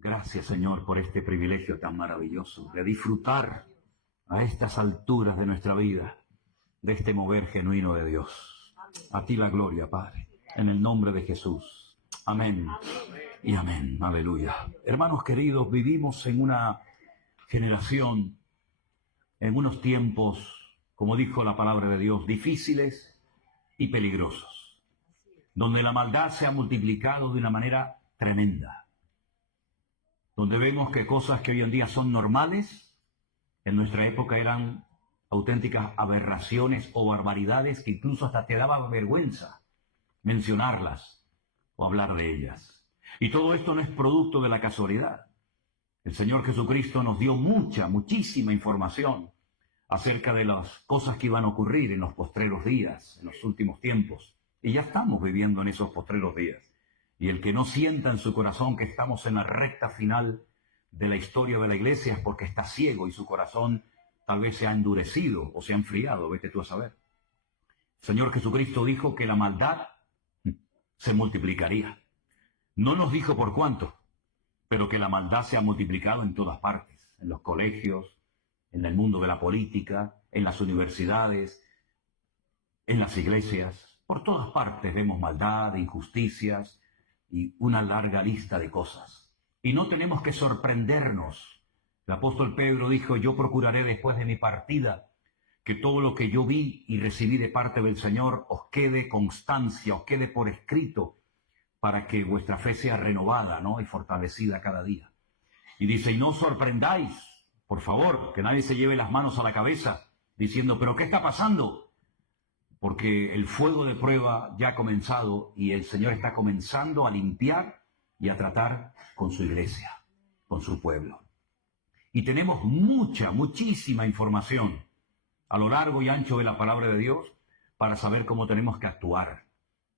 Gracias, Señor, por este privilegio tan maravilloso de disfrutar a estas alturas de nuestra vida de este mover genuino de Dios. A ti la gloria, Padre, en el nombre de Jesús. Amén y amén. Aleluya. Hermanos queridos, vivimos en una generación, en unos tiempos, como dijo la palabra de Dios, difíciles y peligrosos, donde la maldad se ha multiplicado de una manera tremenda, donde vemos que cosas que hoy en día son normales, en nuestra época eran auténticas aberraciones o barbaridades que incluso hasta te daba vergüenza mencionarlas o hablar de ellas. Y todo esto no es producto de la casualidad. El Señor Jesucristo nos dio muchísima información acerca de las cosas que iban a ocurrir en los postreros días, en los últimos tiempos. Y ya estamos viviendo en esos postreros días. Y el que no sienta en su corazón que estamos en la recta final de la historia de la iglesia es porque está ciego y su corazón tal vez se ha endurecido o se ha enfriado, vete tú a saber. El Señor Jesucristo dijo que la maldad se multiplicaría. No nos dijo por cuánto, pero que la maldad se ha multiplicado en todas partes, en los colegios, en el mundo de la política, en las universidades, en las iglesias. Por todas partes vemos maldad, injusticias y una larga lista de cosas. Y no tenemos que sorprendernos. El apóstol Pedro dijo, yo procuraré después de mi partida que todo lo que yo vi y recibí de parte del Señor os quede constancia, os quede por escrito, para que vuestra fe sea renovada, ¿no?, y fortalecida cada día. Y dice, y no os sorprendáis, por favor, que nadie se lleve las manos a la cabeza, diciendo, ¿pero qué está pasando? Porque el fuego de prueba ya ha comenzado y el Señor está comenzando a limpiar y a tratar con su iglesia, con su pueblo. Y tenemos muchísima información a lo largo y ancho de la palabra de Dios para saber cómo tenemos que actuar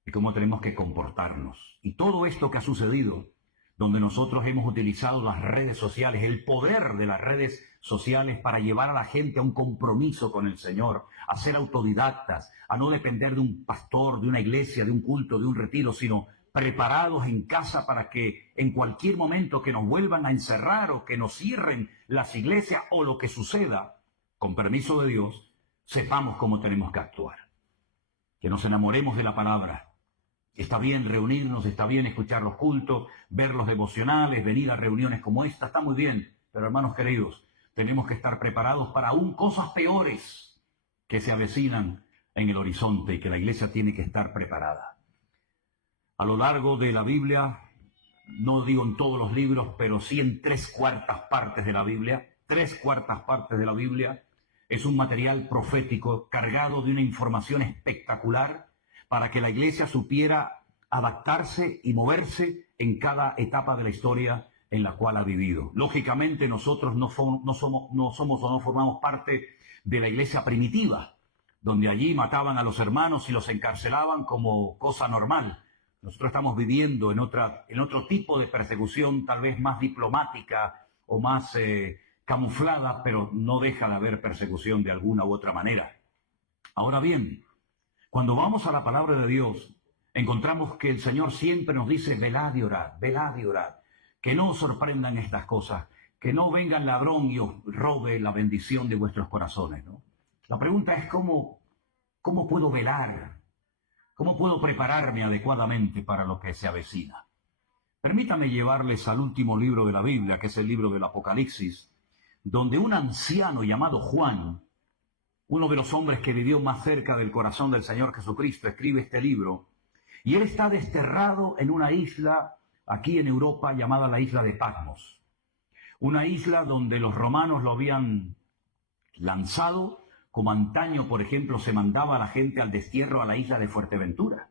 y cómo tenemos que comportarnos. Y todo esto que ha sucedido, donde nosotros hemos utilizado las redes sociales, el poder de las redes sociales para llevar a la gente a un compromiso con el Señor, a ser autodidactas, a no depender de un pastor, de una iglesia, de un culto, de un retiro, sino preparados en casa para que en cualquier momento que nos vuelvan a encerrar o que nos cierren las iglesias o lo que suceda, con permiso de Dios, sepamos cómo tenemos que actuar. Que nos enamoremos de la palabra. Está bien reunirnos, está bien escuchar los cultos, ver los devocionales, venir a reuniones como esta, está muy bien. Pero hermanos queridos, tenemos que estar preparados para aún cosas peores que se avecinan en el horizonte y que la iglesia tiene que estar preparada. A lo largo de la Biblia, no digo en todos los libros, pero sí en 3/4 partes de la Biblia, 3/4 partes de la Biblia, es un material profético cargado de una información espectacular para que la iglesia supiera adaptarse y moverse en cada etapa de la historia en la cual ha vivido. Lógicamente nosotros no somos o no formamos parte de la iglesia primitiva, donde allí mataban a los hermanos y los encarcelaban como cosa normal. Nosotros estamos viviendo en otro tipo de persecución, tal vez más diplomática o más camuflada, pero no deja de haber persecución de alguna u otra manera. Ahora bien, cuando vamos a la palabra de Dios, encontramos que el Señor siempre nos dice, velad y orad, que no os sorprendan estas cosas, que no venga el ladrón y os robe la bendición de vuestros corazones, ¿no? La pregunta es, ¿cómo puedo velar? ¿Cómo puedo prepararme adecuadamente para lo que se avecina? Permítame llevarles al último libro de la Biblia, que es el libro del Apocalipsis, donde un anciano llamado Juan, uno de los hombres que vivió más cerca del corazón del Señor Jesucristo, escribe este libro, y él está desterrado en una isla aquí en Europa llamada la isla de Patmos, una isla donde los romanos lo habían lanzado, como antaño, por ejemplo, se mandaba a la gente al destierro a la isla de Fuerteventura.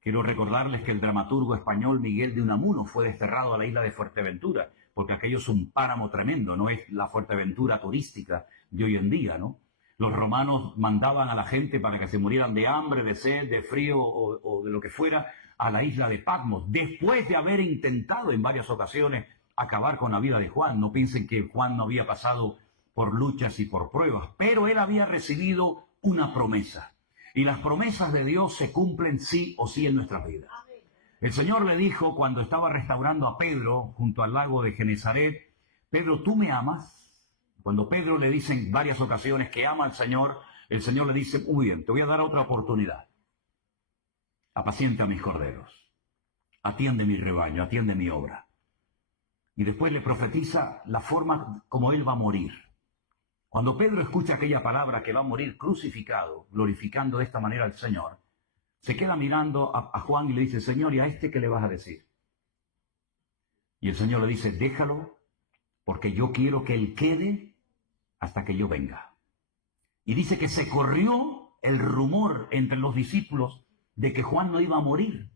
Quiero recordarles que el dramaturgo español Miguel de Unamuno fue desterrado a la isla de Fuerteventura, porque aquello es un páramo tremendo, no es la Fuerteventura turística de hoy en día, ¿no? Los romanos mandaban a la gente para que se murieran de hambre, de sed, de frío o de lo que fuera a la isla de Patmos, después de haber intentado en varias ocasiones acabar con la vida de Juan. No piensen que Juan no había pasado por luchas y por pruebas, pero él había recibido una promesa. Y las promesas de Dios se cumplen sí o sí en nuestras vidas. El Señor le dijo cuando estaba restaurando a Pedro junto al lago de Genesaret: Pedro, ¿tú me amas? Cuando Pedro le dice en varias ocasiones que ama al Señor, el Señor le dice: muy bien, te voy a dar otra oportunidad. Apacienta mis corderos, atiende mi rebaño, atiende mi obra. Y después le profetiza la forma como él va a morir. Cuando Pedro escucha aquella palabra que va a morir crucificado, glorificando de esta manera al Señor, se queda mirando a Juan y le dice: Señor, ¿y a este qué le vas a decir? Y el Señor le dice: déjalo, porque yo quiero que él quede hasta que yo venga. Y dice que se corrió el rumor entre los discípulos de que Juan no iba a morir.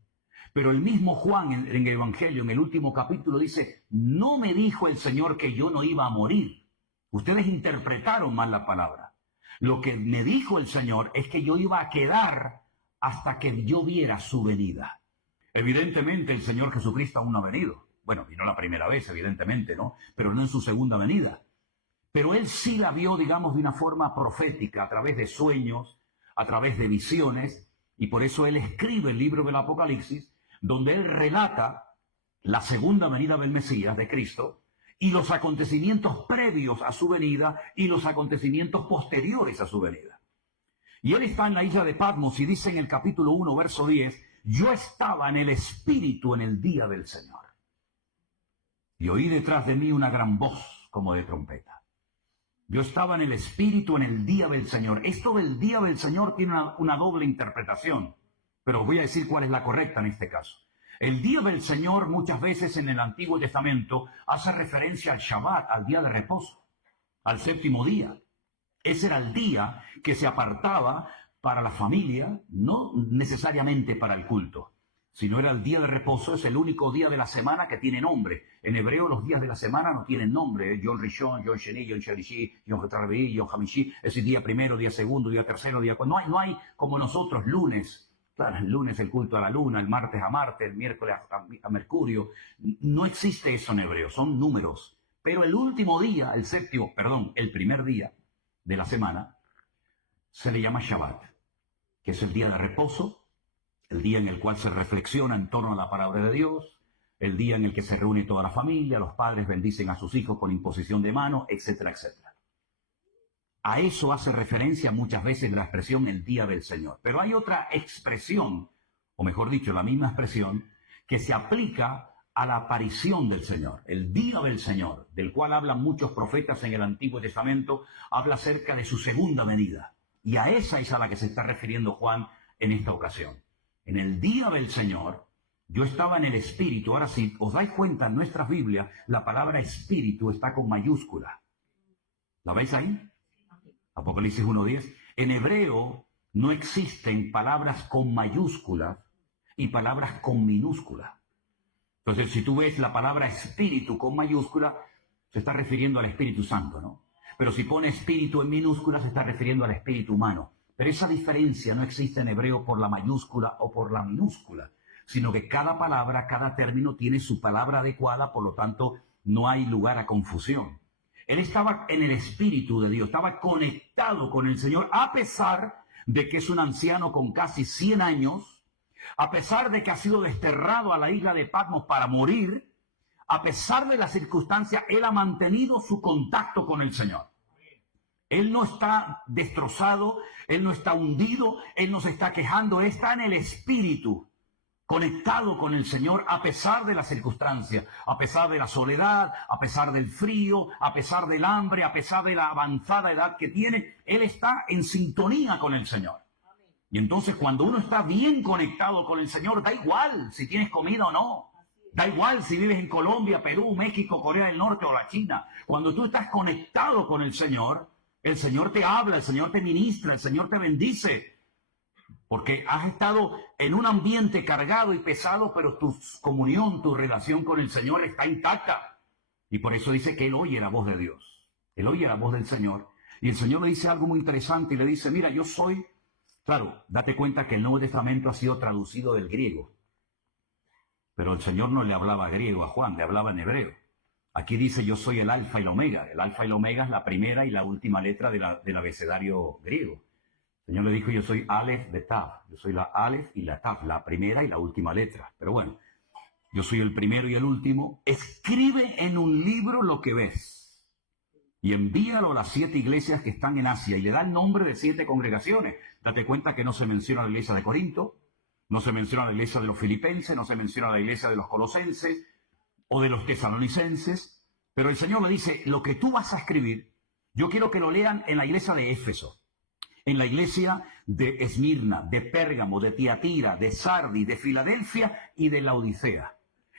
Pero el mismo Juan en el Evangelio, en el último capítulo, dice: no me dijo el Señor que yo no iba a morir. Ustedes interpretaron mal la palabra. Lo que me dijo el Señor es que yo iba a quedar hasta que yo viera su venida. Evidentemente el Señor Jesucristo aún no ha venido. Bueno, vino la primera vez, evidentemente, ¿no? Pero no en su segunda venida. Pero él sí la vio, digamos, de una forma profética, a través de sueños, a través de visiones, y por eso él escribe el libro del Apocalipsis, donde él relata la segunda venida del Mesías, de Cristo, y los acontecimientos previos a su venida y los acontecimientos posteriores a su venida. Y él está en la isla de Patmos y dice en el capítulo 1, verso 10, yo estaba en el Espíritu en el día del Señor. Y oí detrás de mí una gran voz como de trompeta. Yo estaba en el Espíritu en el día del Señor. Esto del día del Señor tiene una doble interpretación, pero os voy a decir cuál es la correcta en este caso. El día del Señor muchas veces en el Antiguo Testamento hace referencia al Shabbat, al día de reposo, al séptimo día. Ese era el día que se apartaba para la familia, no necesariamente para el culto, sino era el día de reposo. Es el único día de la semana que tiene nombre. En hebreo los días de la semana no tienen nombre. Yom Rishon, Yom Sheni, Yom Shalishi, Yom Revi, Yom Hamishi. Es el día primero, día segundo, día tercero, día cuarto. No hay como nosotros lunes. Claro, el lunes el culto a la luna, el martes a Marte, el miércoles a Mercurio. No existe eso en hebreo, son números. Pero el último día, el primer día de la semana, se le llama Shabbat, que es el día de reposo, el día en el cual se reflexiona en torno a la palabra de Dios, el día en el que se reúne toda la familia, los padres bendicen a sus hijos con imposición de mano, etcétera, etcétera. A eso hace referencia muchas veces la expresión el día del Señor. Pero hay otra expresión, o mejor dicho, la misma expresión, que se aplica a la aparición del Señor. El día del Señor, del cual hablan muchos profetas en el Antiguo Testamento, habla acerca de su segunda venida. Y a esa es a la que se está refiriendo Juan en esta ocasión. En el día del Señor, yo estaba en el Espíritu. Ahora, si os dais cuenta, en nuestras Biblias, la palabra Espíritu está con mayúscula. ¿La veis ahí? Apocalipsis 1:10. En hebreo no existen palabras con mayúsculas y palabras con minúscula. Entonces, si tú ves la palabra Espíritu con mayúscula, se está refiriendo al Espíritu Santo, ¿no? Pero si pone Espíritu en minúscula, se está refiriendo al Espíritu humano. Pero esa diferencia no existe en hebreo por la mayúscula o por la minúscula, sino que cada palabra, cada término tiene su palabra adecuada, por lo tanto no hay lugar a confusión. Él estaba en el Espíritu de Dios, estaba conectado con el Señor, a pesar de que es un anciano con casi 100 años, a pesar de que ha sido desterrado a la isla de Patmos para morir, a pesar de las circunstancias, él ha mantenido su contacto con el Señor. Él no está destrozado, él no está hundido, él no se está quejando, él está en el Espíritu, conectado con el Señor a pesar de las circunstancias, a pesar de la soledad, a pesar del frío, a pesar del hambre, a pesar de la avanzada edad que tiene, él está en sintonía con el Señor. Y entonces cuando uno está bien conectado con el Señor, da igual si tienes comida o no. Da igual si vives en Colombia, Perú, México, Corea del Norte o la China. Cuando tú estás conectado con el Señor te habla, el Señor te ministra, el Señor te bendice. Porque has estado en un ambiente cargado y pesado, pero tu comunión, tu relación con el Señor está intacta. Y por eso dice que él oye la voz de Dios. Él oye la voz del Señor. Y el Señor le dice algo muy interesante y le dice, mira, yo soy... Claro, date cuenta que el Nuevo Testamento ha sido traducido del griego. Pero el Señor no le hablaba griego a Juan, le hablaba en hebreo. Aquí dice, yo soy el alfa y la omega. El alfa y la omega es la primera y la última letra del abecedario griego. El Señor le dijo, yo soy Aleph de Tav. Yo soy la Aleph y la Tav, la primera y la última letra. Pero bueno, yo soy el primero y el último. Escribe en un libro lo que ves y envíalo a las 7 iglesias que están en Asia. Y le da el nombre de 7 congregaciones. Date cuenta que no se menciona la iglesia de Corinto, no se menciona la iglesia de los filipenses, no se menciona la iglesia de los colosenses o de los tesalonicenses. Pero el Señor le dice, lo que tú vas a escribir, yo quiero que lo lean en la iglesia de Éfeso, en la iglesia de Esmirna, de Pérgamo, de Tiatira, de Sardi, de Filadelfia y de Laodicea.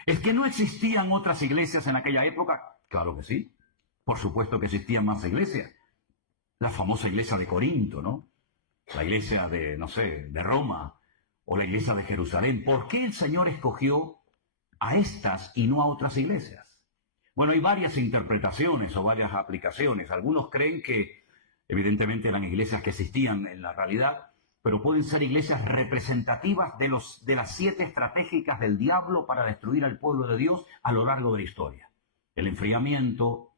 ¿Es que no existían otras iglesias en aquella época? Claro que sí. Por supuesto que existían más iglesias. La famosa iglesia de Corinto, ¿no? La iglesia de, no sé, de Roma o la iglesia de Jerusalén. ¿Por qué el Señor escogió a estas y no a otras iglesias? Bueno, hay varias interpretaciones o varias aplicaciones. Algunos creen que evidentemente eran iglesias que existían en la realidad, pero pueden ser iglesias representativas de las 7 estratégicas del diablo para destruir al pueblo de Dios a lo largo de la historia. El enfriamiento,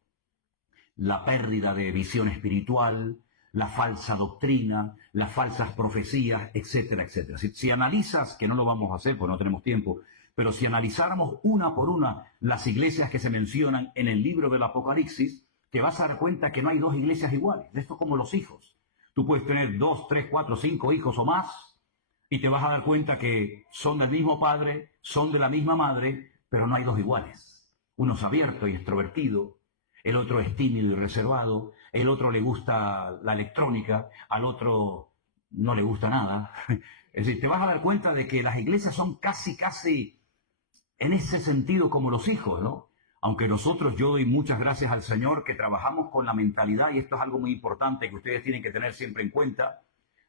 la pérdida de visión espiritual, la falsa doctrina, las falsas profecías, etcétera, etcétera. Si analizas, que no lo vamos a hacer porque no tenemos tiempo, pero si analizáramos una por una las iglesias que se mencionan en el libro del Apocalipsis, te vas a dar cuenta que no hay 2 iglesias iguales. Esto es como los hijos. Tú puedes tener 2, 3, 4, 5 hijos o más y te vas a dar cuenta que son del mismo padre, son de la misma madre, pero no hay 2 iguales. Uno es abierto y extrovertido, el otro es tímido y reservado, el otro le gusta la electrónica, al otro no le gusta nada. Es decir, te vas a dar cuenta de que las iglesias son casi en ese sentido como los hijos, ¿no? Aunque nosotros, yo doy muchas gracias al Señor que trabajamos con la mentalidad, y esto es algo muy importante que ustedes tienen que tener siempre en cuenta,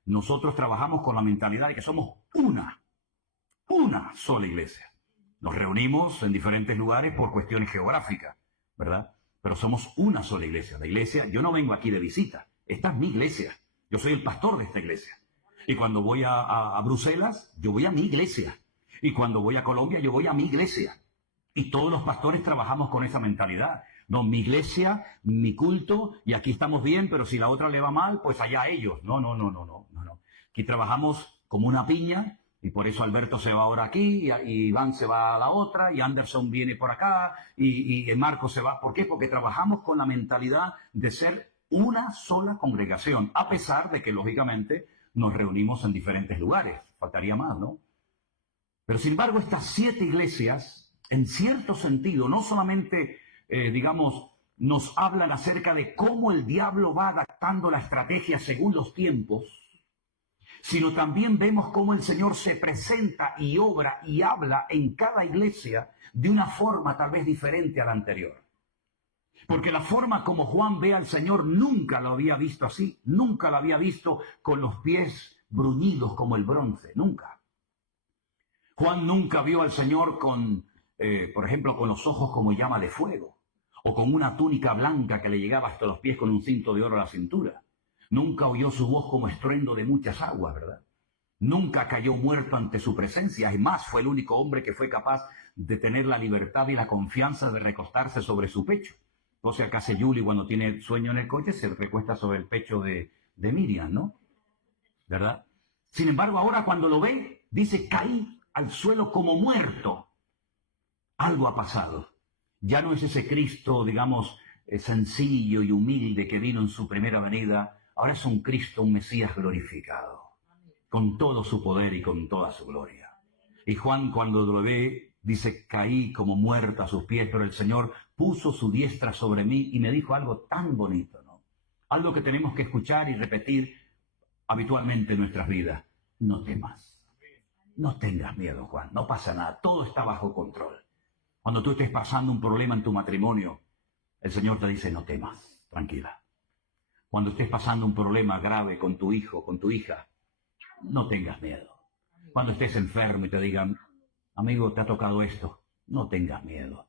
nosotros trabajamos con la mentalidad de que somos una sola iglesia. Nos reunimos en diferentes lugares por cuestiones geográficas, ¿verdad? Pero somos una sola iglesia. La iglesia, yo no vengo aquí de visita, esta es mi iglesia, yo soy el pastor de esta iglesia. Y cuando voy a Bruselas, yo voy a mi iglesia. Y cuando voy a Colombia, yo voy a mi iglesia. Y todos los pastores trabajamos con esa mentalidad. No, mi iglesia, mi culto, y aquí estamos bien, pero si la otra le va mal, pues allá ellos. No. Aquí trabajamos como una piña, y por eso Alberto se va ahora aquí, y Iván se va a la otra, y Anderson viene por acá, y Marco se va. ¿Por qué? Porque trabajamos con la mentalidad de ser una sola congregación, a pesar de que, lógicamente, nos reunimos en diferentes lugares. Faltaría más, ¿no? Pero, sin embargo, estas 7 iglesias, en cierto sentido, no solamente, nos hablan acerca de cómo el diablo va adaptando la estrategia según los tiempos, sino también vemos cómo el Señor se presenta y obra y habla en cada iglesia de una forma tal vez diferente a la anterior. Porque la forma como Juan ve al Señor nunca lo había visto así, nunca lo había visto con los pies bruñidos como el bronce, nunca. Juan nunca vio al Señor por ejemplo, con los ojos como llama de fuego, o con una túnica blanca que le llegaba hasta los pies con un cinto de oro a la cintura. Nunca oyó su voz como estruendo de muchas aguas, ¿verdad? Nunca cayó muerto ante su presencia. Es más, fue el único hombre que fue capaz de tener la libertad y la confianza de recostarse sobre su pecho. Cosa que hace Julie cuando tiene sueño en el coche, se recuesta sobre el pecho de Miriam, ¿no? ¿Verdad? Sin embargo, ahora cuando lo ve, dice, caí al suelo como muerto. Algo ha pasado. Ya no es ese Cristo, sencillo y humilde que vino en su primera venida. Ahora es un Cristo, un Mesías glorificado, con todo su poder y con toda su gloria. Y Juan, cuando lo ve, dice, caí como muerto a sus pies, pero el Señor puso su diestra sobre mí y me dijo algo tan bonito, ¿no? Algo que tenemos que escuchar y repetir habitualmente en nuestras vidas. No temas. No tengas miedo, Juan. No pasa nada. Todo está bajo control. Cuando tú estés pasando un problema en tu matrimonio, el Señor te dice, no temas, tranquila. Cuando estés pasando un problema grave con tu hijo, con tu hija, no tengas miedo. Cuando estés enfermo y te digan, amigo, te ha tocado esto, no tengas miedo.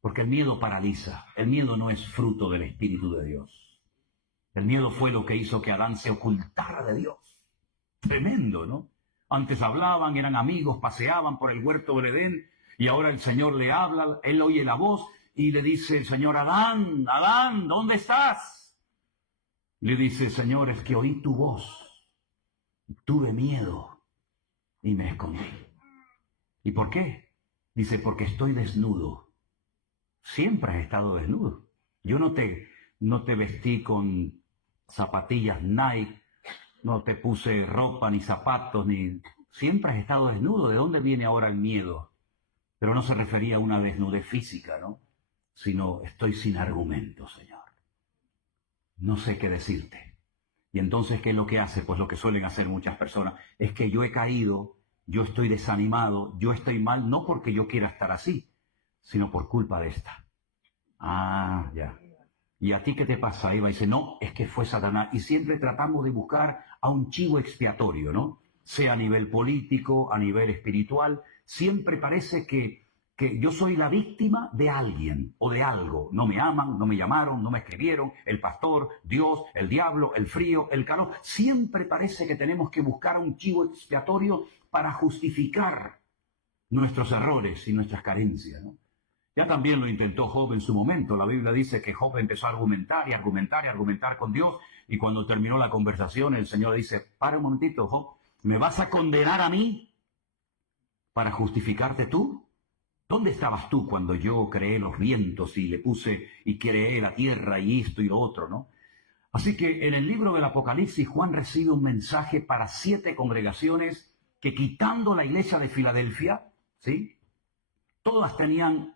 Porque el miedo paraliza. El miedo no es fruto del Espíritu de Dios. El miedo fue lo que hizo que Adán se ocultara de Dios. Tremendo, ¿no? Antes hablaban, eran amigos, paseaban por el huerto del Edén, y ahora el Señor le habla, él oye la voz y le dice el Señor, Adán, Adán, ¿dónde estás? Le dice, Señor, es que oí tu voz Tuve miedo y me escondí. ¿Y por qué? Dice, porque estoy desnudo. Siempre has estado desnudo. Yo no te vestí con zapatillas Nike, no te puse ropa ni zapatos, ni... Siempre has estado desnudo. ¿De dónde viene ahora el miedo? Pero no se refería a una desnudez física, ¿no? Sino estoy sin argumento, Señor. No sé qué decirte. Y entonces, ¿qué es lo que hace? Pues lo que suelen hacer muchas personas es que yo he caído, yo estoy desanimado, yo estoy mal, no porque yo quiera estar así, sino por culpa de esta. Ah, ya. ¿Y a ti qué te pasa, Eva? Y dice, no, es que fue Satanás. Y siempre tratamos de buscar a un chivo expiatorio, ¿no? Sea a nivel político, a nivel espiritual. Siempre parece que yo soy la víctima de alguien o de algo. No me aman, no me llamaron, no me escribieron, el pastor, Dios, el diablo, el frío, el calor. Siempre parece que tenemos que buscar a un chivo expiatorio para justificar nuestros errores y nuestras carencias, ¿no? Ya también lo intentó Job en su momento. La Biblia dice que Job empezó a argumentar y argumentar y argumentar con Dios. Y cuando terminó la conversación, el Señor dice, para un momentito, Job, ¿me vas a condenar a mí para justificarte tú? ¿Dónde estabas tú cuando yo creé los vientos y le puse y creé la tierra y esto y lo otro, ¿no? Así que en el libro del Apocalipsis, Juan recibe un mensaje para 7 congregaciones que, quitando la iglesia de Filadelfia, ¿sí?, todas tenían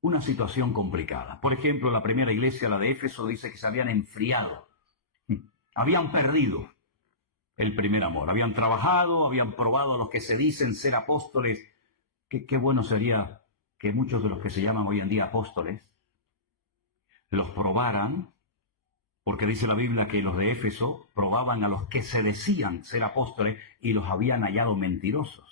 una situación complicada. Por ejemplo, la primera iglesia, la de Éfeso, dice que se habían enfriado, habían perdido el primer amor, habían trabajado, habían probado a los que se dicen ser apóstoles. Qué bueno sería que muchos de los que se llaman hoy en día apóstoles los probaran, porque dice la Biblia que los de Éfeso probaban a los que se decían ser apóstoles y los habían hallado mentirosos.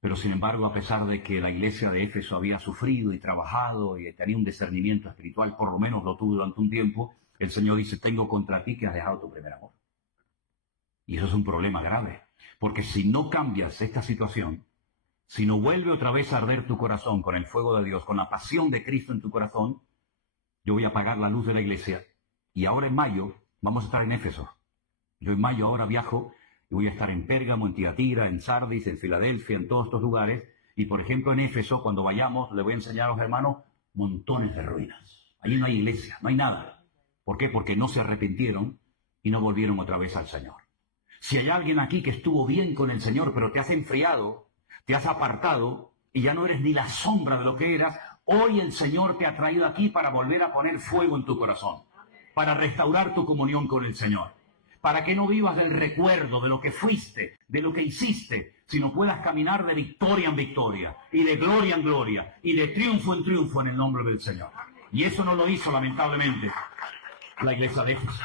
Pero sin embargo, a pesar de que la iglesia de Éfeso había sufrido y trabajado y tenía un discernimiento espiritual, por lo menos lo tuvo durante un tiempo, el Señor dice, tengo contra ti que has dejado tu primer amor. Y eso es un problema grave, porque si no cambias esta situación, si no vuelve otra vez a arder tu corazón con el fuego de Dios, con la pasión de Cristo en tu corazón, yo voy a apagar la luz de la iglesia. Y ahora en mayo vamos a estar en Éfeso. Yo en mayo ahora viajo y voy a estar en Pérgamo, en Tiatira, en Sardis, en Filadelfia, en todos estos lugares. Y por ejemplo en Éfeso, cuando vayamos, le voy a enseñar a los hermanos montones de ruinas. Allí no hay iglesia, no hay nada. ¿Por qué? Porque no se arrepintieron y no volvieron otra vez al Señor. Si hay alguien aquí que estuvo bien con el Señor, pero te has enfriado, te has apartado y ya no eres ni la sombra de lo que eras, hoy el Señor te ha traído aquí para volver a poner fuego en tu corazón, para restaurar tu comunión con el Señor, para que no vivas del recuerdo de lo que fuiste, de lo que hiciste, sino puedas caminar de victoria en victoria, y de gloria en gloria, y de triunfo en triunfo en el nombre del Señor. Y eso no lo hizo, lamentablemente, la iglesia de Éfeso.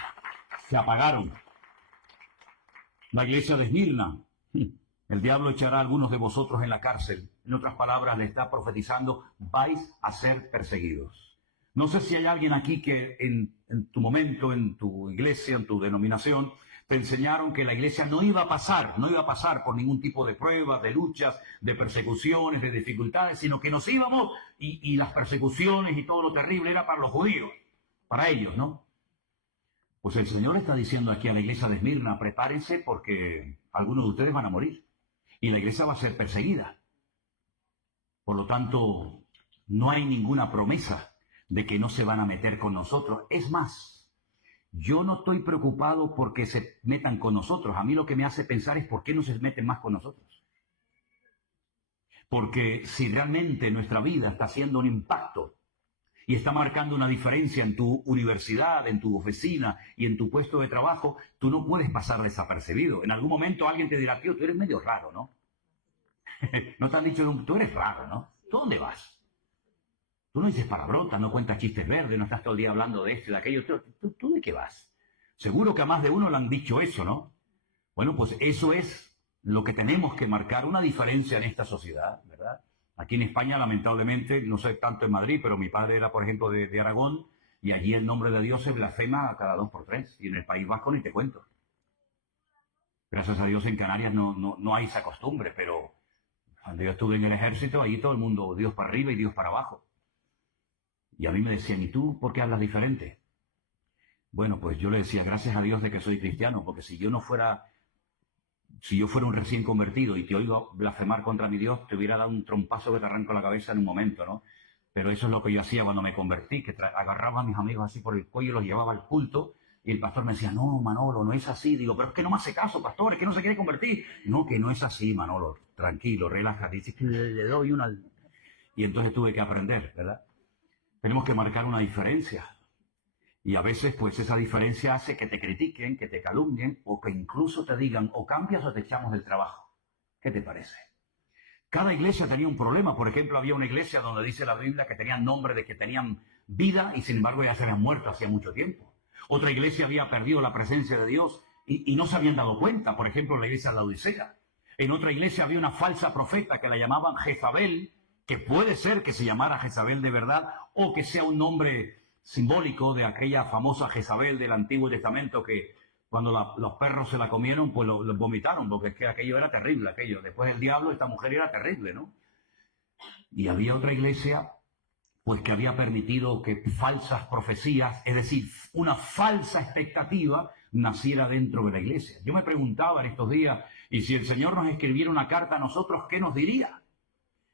Se apagaron. La iglesia de Esmirna, el diablo echará a algunos de vosotros en la cárcel. En otras palabras, le está profetizando, vais a ser perseguidos. No sé si hay alguien aquí que en tu momento, en tu iglesia, en tu denominación, te enseñaron que la iglesia no iba a pasar por ningún tipo de pruebas, de luchas, de persecuciones, de dificultades, sino que nos íbamos y las persecuciones y todo lo terrible era para los judíos, para ellos, ¿no? Pues el Señor está diciendo aquí a la iglesia de Esmirna, prepárense porque algunos de ustedes van a morir y la iglesia va a ser perseguida. Por lo tanto, no hay ninguna promesa de que no se van a meter con nosotros. Es más, yo no estoy preocupado porque se metan con nosotros. A mí lo que me hace pensar es por qué no se meten más con nosotros. Porque si realmente nuestra vida está haciendo un impacto y está marcando una diferencia en tu universidad, en tu oficina y en tu puesto de trabajo, tú no puedes pasar desapercibido. En algún momento alguien te dirá, tío, tú eres medio raro, ¿no? No te han dicho, tú eres raro, ¿no? ¿Tú dónde vas? Tú no dices palabrotas, no cuentas chistes verdes, no estás todo el día hablando de esto y de aquello. ¿Tú de qué vas? Seguro que a más de uno le han dicho eso, ¿no? Bueno, pues eso es lo que tenemos que marcar, una diferencia en esta sociedad, ¿verdad? Aquí en España, lamentablemente, no sé tanto en Madrid, pero mi padre era, por ejemplo, de Aragón, y allí el nombre de Dios se blasfema a cada 2 por 3, y en el País Vasco ni te cuento. Gracias a Dios en Canarias no hay esa costumbre, pero cuando yo estuve en el ejército, allí todo el mundo, Dios para arriba y Dios para abajo. Y a mí me decían, ¿y tú por qué hablas diferente? Bueno, pues yo le decía, gracias a Dios de que soy cristiano, porque si yo fuera un recién convertido y te oigo blasfemar contra mi Dios, te hubiera dado un trompazo que te arranco la cabeza en un momento, ¿no? Pero eso es lo que yo hacía cuando me convertí, que agarraba a mis amigos así por el cuello y los llevaba al culto, y el pastor me decía, no, Manolo, no es así. Digo, pero es que no me hace caso, pastor, es que no se quiere convertir. No, que no es así, Manolo, tranquilo, relájate. Dice que le doy una... Y entonces tuve que aprender, ¿verdad? Tenemos que marcar una diferencia. Y a veces, pues, esa diferencia hace que te critiquen, que te calumnien, o que incluso te digan, o cambias o te echamos del trabajo. ¿Qué te parece? Cada iglesia tenía un problema. Por ejemplo, había una iglesia donde dice la Biblia que tenían nombre de que tenían vida y sin embargo ya se habían muerto hacía mucho tiempo. Otra iglesia había perdido la presencia de Dios y no se habían dado cuenta. Por ejemplo, la iglesia de la Odisea. En otra iglesia había una falsa profeta que la llamaban Jezabel, que puede ser que se llamara Jezabel de verdad o que sea un nombre simbólico de aquella famosa Jezabel del Antiguo Testamento que cuando los perros se la comieron, pues lo vomitaron, porque es que aquello era terrible, aquello. Después del diablo, esta mujer era terrible, ¿no? Y había otra iglesia, pues que había permitido que falsas profecías, es decir, una falsa expectativa, naciera dentro de la iglesia. Yo me preguntaba en estos días, y si el Señor nos escribiera una carta a nosotros, ¿qué nos diría?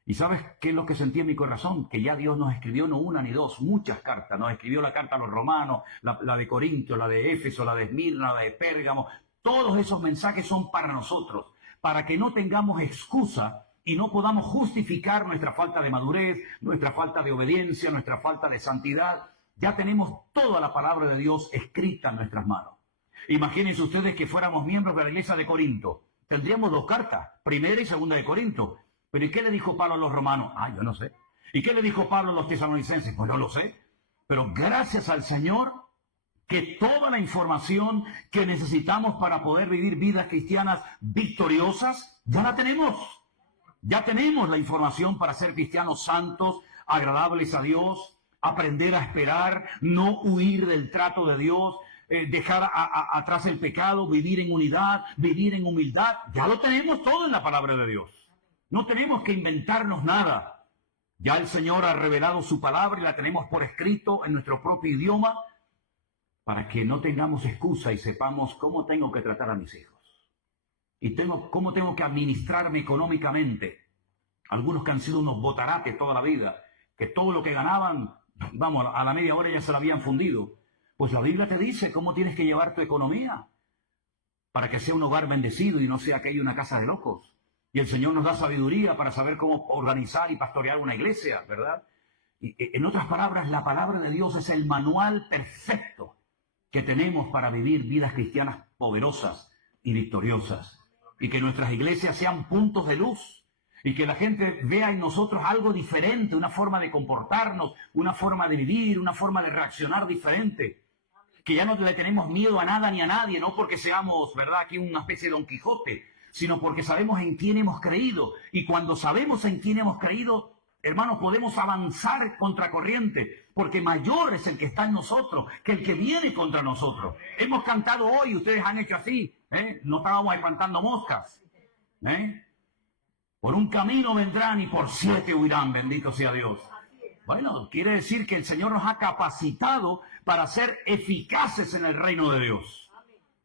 ¿Y sabes qué es lo que sentí en mi corazón? Que ya Dios nos escribió no una ni dos, muchas cartas. Nos escribió la carta a los romanos, la de Corinto, la de Éfeso, la de Esmirna, la de Pérgamo. Todos esos mensajes son para nosotros, para que no tengamos excusa y no podamos justificar nuestra falta de madurez, nuestra falta de obediencia, nuestra falta de santidad. Ya tenemos toda la palabra de Dios escrita en nuestras manos. Imagínense ustedes que fuéramos miembros de la iglesia de Corinto. Tendríamos dos cartas, primera y segunda de Corinto. ¿Pero y qué le dijo Pablo a los romanos? Yo no sé. ¿Y qué le dijo Pablo a los tesalonicenses? Pues no lo sé. Pero gracias al Señor que toda la información que necesitamos para poder vivir vidas cristianas victoriosas, ya la tenemos. Ya tenemos la información para ser cristianos santos, agradables a Dios, aprender a esperar, no huir del trato de Dios, dejar atrás el pecado, vivir en unidad, vivir en humildad. Ya lo tenemos todo en la palabra de Dios. No tenemos que inventarnos nada. Ya el Señor ha revelado su palabra y la tenemos por escrito en nuestro propio idioma para que no tengamos excusa y sepamos cómo tengo que tratar a mis hijos. Y cómo tengo que administrarme económicamente. Algunos que han sido unos botarates toda la vida, que todo lo que ganaban, vamos, a la media hora ya se lo habían fundido. Pues la Biblia te dice cómo tienes que llevar tu economía para que sea un hogar bendecido y no sea aquello una casa de locos. Y el Señor nos da sabiduría para saber cómo organizar y pastorear una iglesia, ¿verdad? Y, en otras palabras, la palabra de Dios es el manual perfecto que tenemos para vivir vidas cristianas poderosas y victoriosas. Y que nuestras iglesias sean puntos de luz. Y que la gente vea en nosotros algo diferente, una forma de comportarnos, una forma de vivir, una forma de reaccionar diferente. Que ya no le tenemos miedo a nada ni a nadie, no porque seamos, ¿verdad?, aquí una especie de Don Quijote, sino porque sabemos en quién hemos creído. Y cuando sabemos en quién hemos creído, hermanos, podemos avanzar contracorriente, porque mayor es el que está en nosotros que el que viene contra nosotros. Hemos cantado hoy, ustedes han hecho así, no estábamos espantando moscas. Por un camino vendrán y por 7 huirán, bendito sea Dios. Bueno, quiere decir que el Señor nos ha capacitado para ser eficaces en el reino de Dios.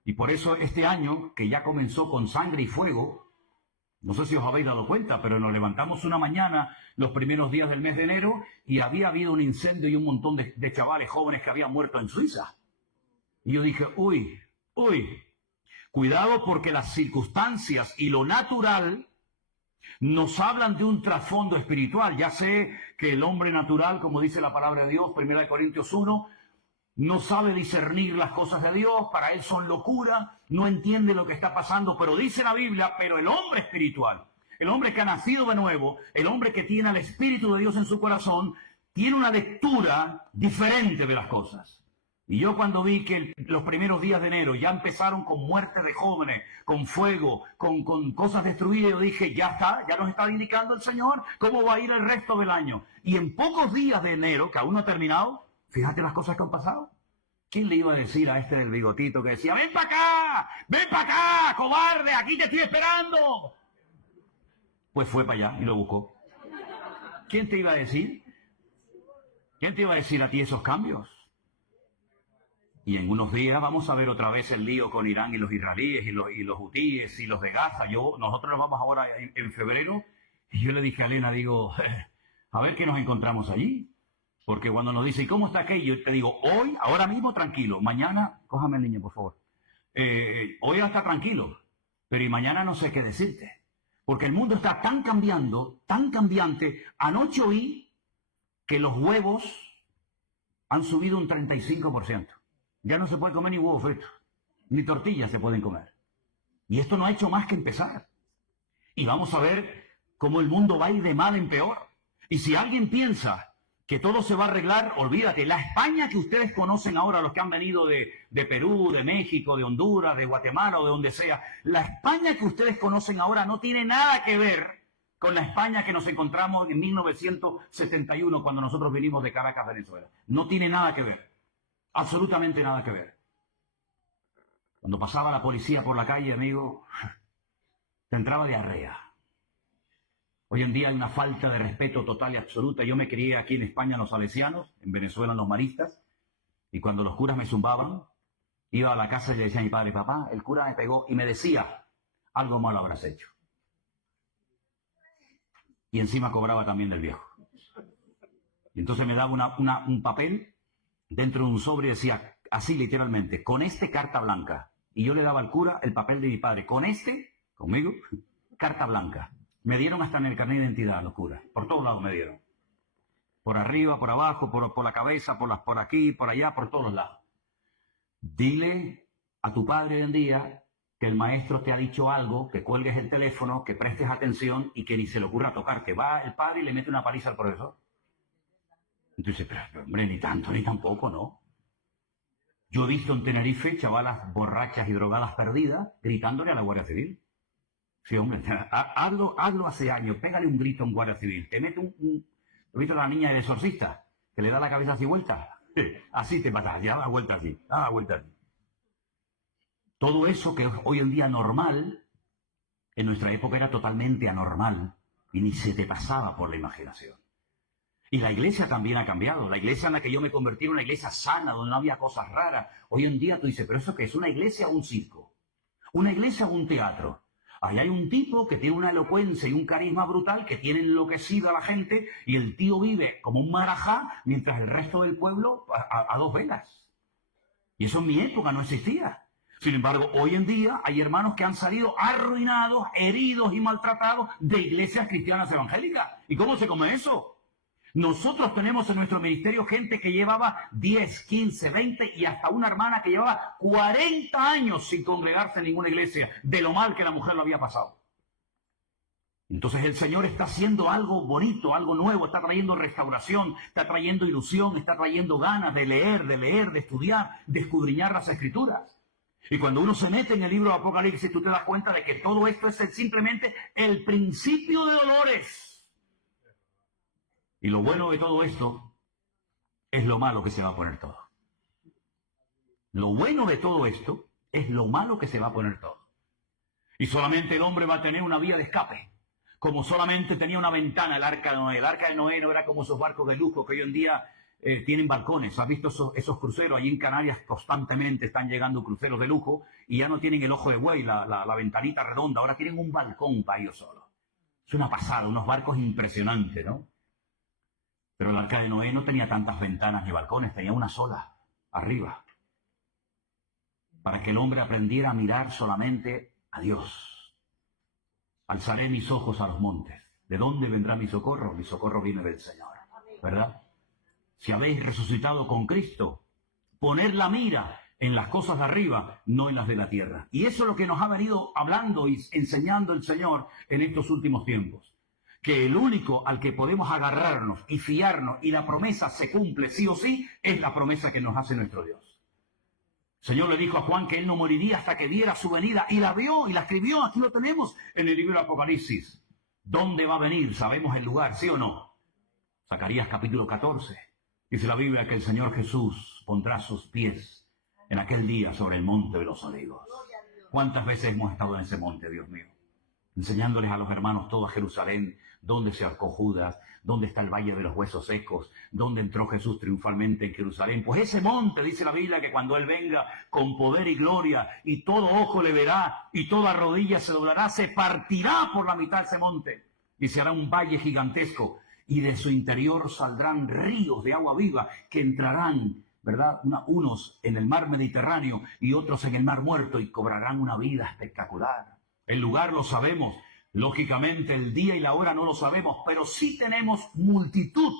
Y por eso este año, que ya comenzó con sangre y fuego, no sé si os habéis dado cuenta, pero nos levantamos una mañana, los primeros días del mes de enero, y había habido un incendio y un montón de chavales jóvenes que habían muerto en Suiza. Y yo dije, uy, cuidado porque las circunstancias y lo natural nos hablan de un trasfondo espiritual. Ya sé que el hombre natural, como dice la palabra de Dios, 1 Corintios 1, no sabe discernir las cosas de Dios, para él son locura, no entiende lo que está pasando, pero dice la Biblia, pero el hombre espiritual, el hombre que ha nacido de nuevo, el hombre que tiene al Espíritu de Dios en su corazón, tiene una lectura diferente de las cosas. Y yo cuando vi que los primeros días de enero ya empezaron con muertes de jóvenes, con fuego, con cosas destruidas, yo dije, ya está, ya nos está indicando el Señor cómo va a ir el resto del año. Y en pocos días de enero, que aún no ha terminado, fíjate las cosas que han pasado. ¿Quién le iba a decir a este del bigotito que decía, ven para acá, cobarde, aquí te estoy esperando? Pues fue para allá y lo buscó. ¿Quién te iba a decir? ¿Quién te iba a decir a ti esos cambios? Y en unos días vamos a ver otra vez el lío con Irán y los israelíes y los hutíes y los de Gaza. Nosotros nos vamos ahora en febrero y yo le dije a Elena, digo, a ver qué nos encontramos allí. Porque cuando nos dice, ¿y cómo está aquello? Yo te digo, hoy, ahora mismo tranquilo, mañana, cójame el niño por favor. Hoy está tranquilo, pero y mañana no sé qué decirte. Porque el mundo está tan cambiando, tan cambiante. Anoche oí que los huevos han subido un 35%. Ya no se puede comer ni huevos fritos, ni tortillas se pueden comer. Y esto no ha hecho más que empezar. Y vamos a ver cómo el mundo va a ir de mal en peor. Y si alguien piensa que todo se va a arreglar, olvídate. La España que ustedes conocen ahora, los que han venido de Perú, de México, de Honduras, de Guatemala o de donde sea, la España que ustedes conocen ahora no tiene nada que ver con la España que nos encontramos en 1971 cuando nosotros vinimos de Caracas, Venezuela. No tiene nada que ver. Absolutamente nada que ver. Cuando pasaba la policía por la calle, amigo, te entraba diarrea. Hoy en día hay una falta de respeto total y absoluta. Yo me crié aquí en España en los salesianos, en Venezuela en los maristas, y cuando los curas me zumbaban, iba a la casa y le decía a mi padre, papá, el cura me pegó y me decía, algo malo habrás hecho. Y encima cobraba también del viejo. Y entonces me daba un papel dentro de un sobre y decía, así literalmente, con este carta blanca. Y yo le daba al cura el papel de mi padre, con este, conmigo, carta blanca. Me dieron hasta en el carnet de identidad los curas, por todos lados me dieron. Por arriba, por abajo, por la cabeza, por aquí, por allá, por todos lados. Dile a tu padre hoy en día que el maestro te ha dicho algo, que cuelgues el teléfono, que prestes atención y que ni se le ocurra tocarte. Va el padre y le mete una paliza al profesor. Entonces, pero hombre, ni tanto ni tampoco, ¿no? Yo he visto en Tenerife chavalas borrachas y drogadas perdidas gritándole a la Guardia Civil. Sí, hombre, hazlo hace años, pégale un grito a un Guardia Civil. Te mete ¿Has visto a la niña del exorcista? Que le da la cabeza así vuelta. Así te matas, ya da vuelta así, da vuelta así. Todo eso que es hoy en día normal, en nuestra época era totalmente anormal y ni se te pasaba por la imaginación. Y la iglesia también ha cambiado. La iglesia en la que yo me convertí en una iglesia sana, donde no había cosas raras. Hoy en día tú dices, ¿pero eso qué es? ¿Una iglesia o un circo? ¿Una iglesia o un teatro? Ahí hay un tipo que tiene una elocuencia y un carisma brutal que tiene enloquecido a la gente y el tío vive como un marajá mientras el resto del pueblo a dos velas. Y eso en mi época no existía. Sin embargo, hoy en día hay hermanos que han salido arruinados, heridos y maltratados de iglesias cristianas evangélicas. ¿Y cómo se come eso? Nosotros tenemos en nuestro ministerio gente que llevaba 10, 15, 20 y hasta una hermana que llevaba 40 años sin congregarse en ninguna iglesia, de lo mal que la mujer lo había pasado. Entonces el Señor está haciendo algo bonito, algo nuevo, está trayendo restauración, está trayendo ilusión, está trayendo ganas de leer, de estudiar, de escudriñar las Escrituras. Y cuando uno se mete en el libro de Apocalipsis, tú te das cuenta de que todo esto es simplemente el principio de dolores. Y lo bueno de todo esto es lo malo que se va a poner todo. Lo bueno de todo esto es lo malo que se va a poner todo. Y solamente el hombre va a tener una vía de escape. Como solamente tenía una ventana el arca de Noé. El arca de Noé no era como esos barcos de lujo que hoy en día tienen balcones. ¿Has visto esos cruceros? Allí en Canarias constantemente están llegando cruceros de lujo y ya no tienen el ojo de buey, la ventanita redonda. Ahora tienen un balcón para ellos solos. Es una pasada, unos barcos impresionantes, ¿no? Pero el arca de Noé no tenía tantas ventanas ni balcones, tenía una sola, arriba. Para que el hombre aprendiera a mirar solamente a Dios. Alzaré mis ojos a los montes. ¿De dónde vendrá mi socorro? Mi socorro viene del Señor. ¿Verdad? Si habéis resucitado con Cristo, poner la mira en las cosas de arriba, no en las de la tierra. Y eso es lo que nos ha venido hablando y enseñando el Señor en estos últimos tiempos. Que el único al que podemos agarrarnos y fiarnos y la promesa se cumple sí o sí, es la promesa que nos hace nuestro Dios. El Señor le dijo a Juan que él no moriría hasta que viera su venida, y la vio y la escribió. Aquí lo tenemos en el libro de Apocalipsis. ¿Dónde va a venir? Sabemos el lugar, ¿sí o no? Zacarías capítulo 14. Dice la Biblia que el Señor Jesús pondrá sus pies en aquel día sobre el monte de los olivos. ¿Cuántas veces hemos estado en ese monte, Dios mío? Enseñándoles a los hermanos toda Jerusalén, dónde se ahorcó Judas, dónde está el valle de los huesos secos, dónde entró Jesús triunfalmente en Jerusalén. Pues ese monte, dice la Biblia, que cuando Él venga con poder y gloria, y todo ojo le verá, y toda rodilla se doblará, se partirá por la mitad ese monte, y se hará un valle gigantesco, y de su interior saldrán ríos de agua viva que entrarán, ¿verdad? Unos en el mar Mediterráneo y otros en el mar Muerto, y cobrarán una vida espectacular. El lugar lo sabemos, lógicamente el día y la hora no lo sabemos, pero sí tenemos multitud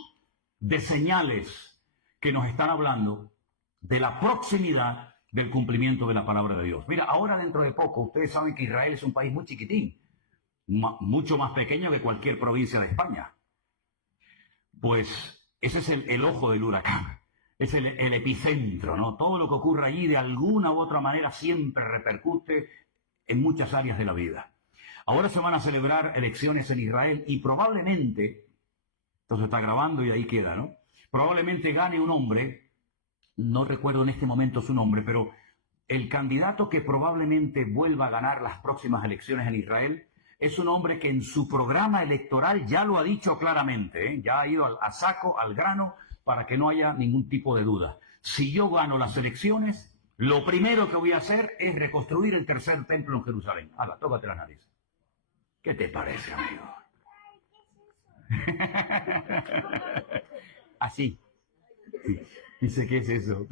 de señales que nos están hablando de la proximidad del cumplimiento de la palabra de Dios. Mira, ahora dentro de poco, ustedes saben que Israel es un país muy chiquitín, mucho más pequeño que cualquier provincia de España. Pues ese es el ojo del huracán, es el epicentro, ¿no? Todo lo que ocurre allí de alguna u otra manera siempre repercute en muchas áreas de la vida. Ahora se van a celebrar elecciones en Israel y probablemente, esto se está grabando y ahí queda, ¿no? Probablemente gane un hombre, no recuerdo en este momento su nombre, pero el candidato que probablemente vuelva a ganar las próximas elecciones en Israel es un hombre que en su programa electoral ya lo ha dicho claramente, ¿eh? Ya ha ido a saco, al grano, para que no haya ningún tipo de duda. Si yo gano las elecciones, lo primero que voy a hacer es reconstruir el tercer templo en Jerusalén. Hala, tócate la nariz. ¿Qué te parece, amigo? Así. Dice, ¿qué es eso?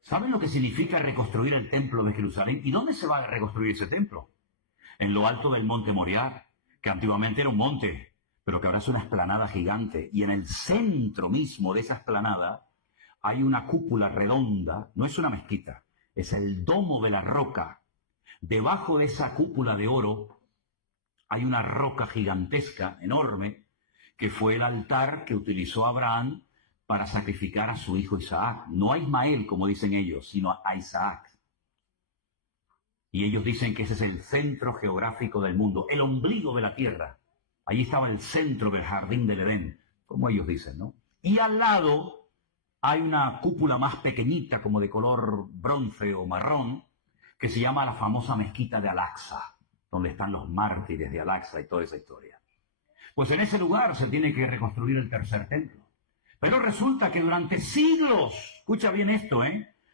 ¿Saben lo que significa reconstruir el templo de Jerusalén? ¿Y dónde se va a reconstruir ese templo? En lo alto del monte Moriah, que antiguamente era un monte, pero que ahora es una explanada gigante. Y en el centro mismo de esa explanada hay una cúpula redonda, no es una mezquita, es el domo de la roca. Debajo de esa cúpula de oro hay una roca gigantesca, enorme, que fue el altar que utilizó Abraham para sacrificar a su hijo Isaac. No a Ismael, como dicen ellos, sino a Isaac. Y ellos dicen que ese es el centro geográfico del mundo, el ombligo de la tierra. Allí estaba el centro del jardín del Edén, como ellos dicen, ¿no? Y al lado hay una cúpula más pequeñita, como de color bronce o marrón, que se llama la famosa mezquita de Al-Aqsa, donde están los mártires de Al-Aqsa y toda esa historia. Pues en ese lugar se tiene que reconstruir el tercer templo. Pero resulta que durante siglos, escucha bien esto,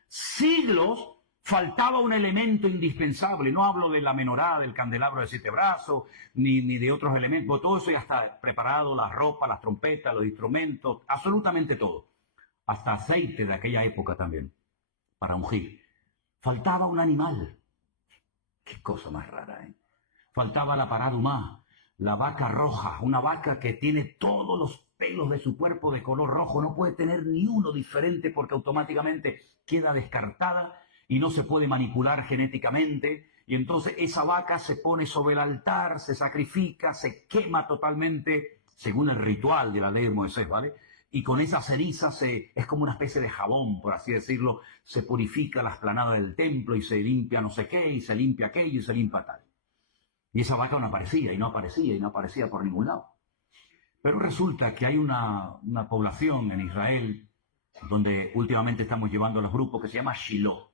siglos, faltaba un elemento indispensable. No hablo de la menorá, del candelabro de 7 brazos, ni de otros elementos. Todo eso ya está preparado, la ropa, las trompetas, los instrumentos, absolutamente todo. Hasta aceite de aquella época también, para ungir. Faltaba un animal. Qué cosa más rara, Faltaba la paradumá, la vaca roja, una vaca que tiene todos los pelos de su cuerpo de color rojo. No puede tener ni uno diferente porque automáticamente queda descartada y no se puede manipular genéticamente, y entonces esa vaca se pone sobre el altar, se sacrifica, se quema totalmente, según el ritual de la ley de Moisés, ¿vale? Y con esa ceniza es como una especie de jabón, por así decirlo, se purifica la explanada del templo y se limpia no sé qué, y se limpia aquello y se limpia tal. Y esa vaca no aparecía, y no aparecía, y no aparecía por ningún lado. Pero resulta que hay una población en Israel, donde últimamente estamos llevando a los grupos, que se llama Shiloh.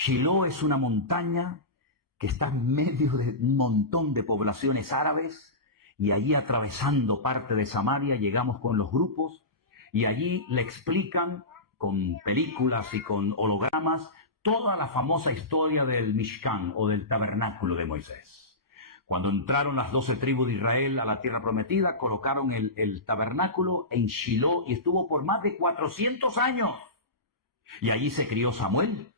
Shiloh es una montaña que está en medio de un montón de poblaciones árabes, y allí atravesando parte de Samaria llegamos con los grupos, y allí le explican con películas y con hologramas toda la famosa historia del Mishkan o del tabernáculo de Moisés. Cuando entraron las 12 tribus de Israel a la tierra prometida, colocaron el tabernáculo en Shiloh y estuvo por más de 400 años. Y allí se crió Samuel.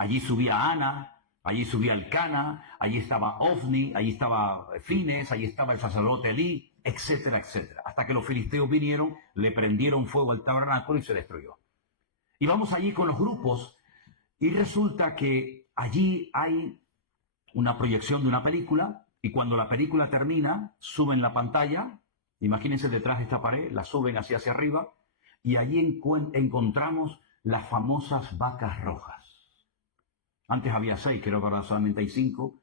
Allí subía Ana, allí subía Elcana, allí estaba Ofni, allí estaba Fines, allí estaba el sacerdote Elí, etcétera, etcétera. Hasta que los filisteos vinieron, le prendieron fuego al tabernáculo y se destruyó. Y vamos allí con los grupos y resulta que allí hay una proyección de una película y cuando la película termina, suben la pantalla, imagínense detrás de esta pared, la suben hacia arriba y allí encontramos las famosas vacas rojas. Antes había 6, creo que ahora solamente hay 5.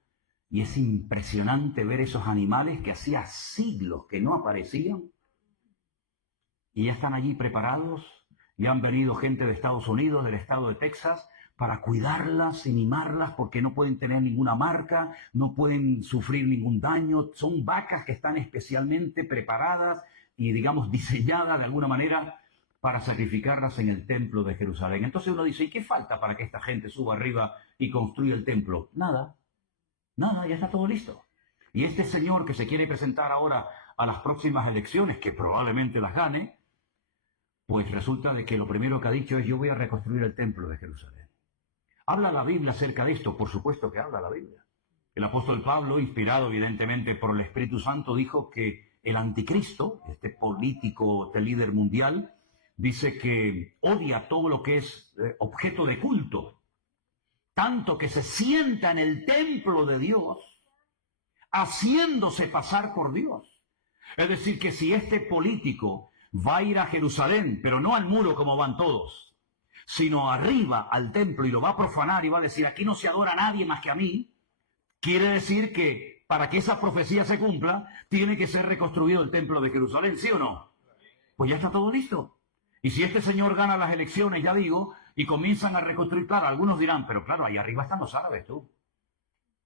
Y es impresionante ver esos animales que hacía siglos que no aparecían. Y ya están allí preparados. Y han venido gente de Estados Unidos, del estado de Texas, para cuidarlas y mimarlas porque no pueden tener ninguna marca, no pueden sufrir ningún daño. Son vacas que están especialmente preparadas y, digamos, diseñadas de alguna manera para sacrificarlas en el templo de Jerusalén. Entonces uno dice, ¿y qué falta para que esta gente suba arriba y construya el templo? Nada, nada, ya está todo listo. Y este señor que se quiere presentar ahora a las próximas elecciones, que probablemente las gane, pues resulta de que lo primero que ha dicho es: yo voy a reconstruir el templo de Jerusalén. ¿Habla la Biblia acerca de esto? Por supuesto que habla la Biblia. El apóstol Pablo, inspirado evidentemente por el Espíritu Santo, dijo que el anticristo, este político, este líder mundial, dice que odia todo lo que es objeto de culto, tanto que se sienta en el templo de Dios, haciéndose pasar por Dios. Es decir, que si este político va a ir a Jerusalén, pero no al muro como van todos, sino arriba al templo, y lo va a profanar y va a decir: aquí no se adora a nadie más que a mí, quiere decir que para que esa profecía se cumpla, tiene que ser reconstruido el templo de Jerusalén, ¿sí o no? Pues ya está todo listo. Y si este señor gana las elecciones, ya digo, y comienzan a reconstruir, claro, algunos dirán: pero claro, ahí arriba están los árabes, tú.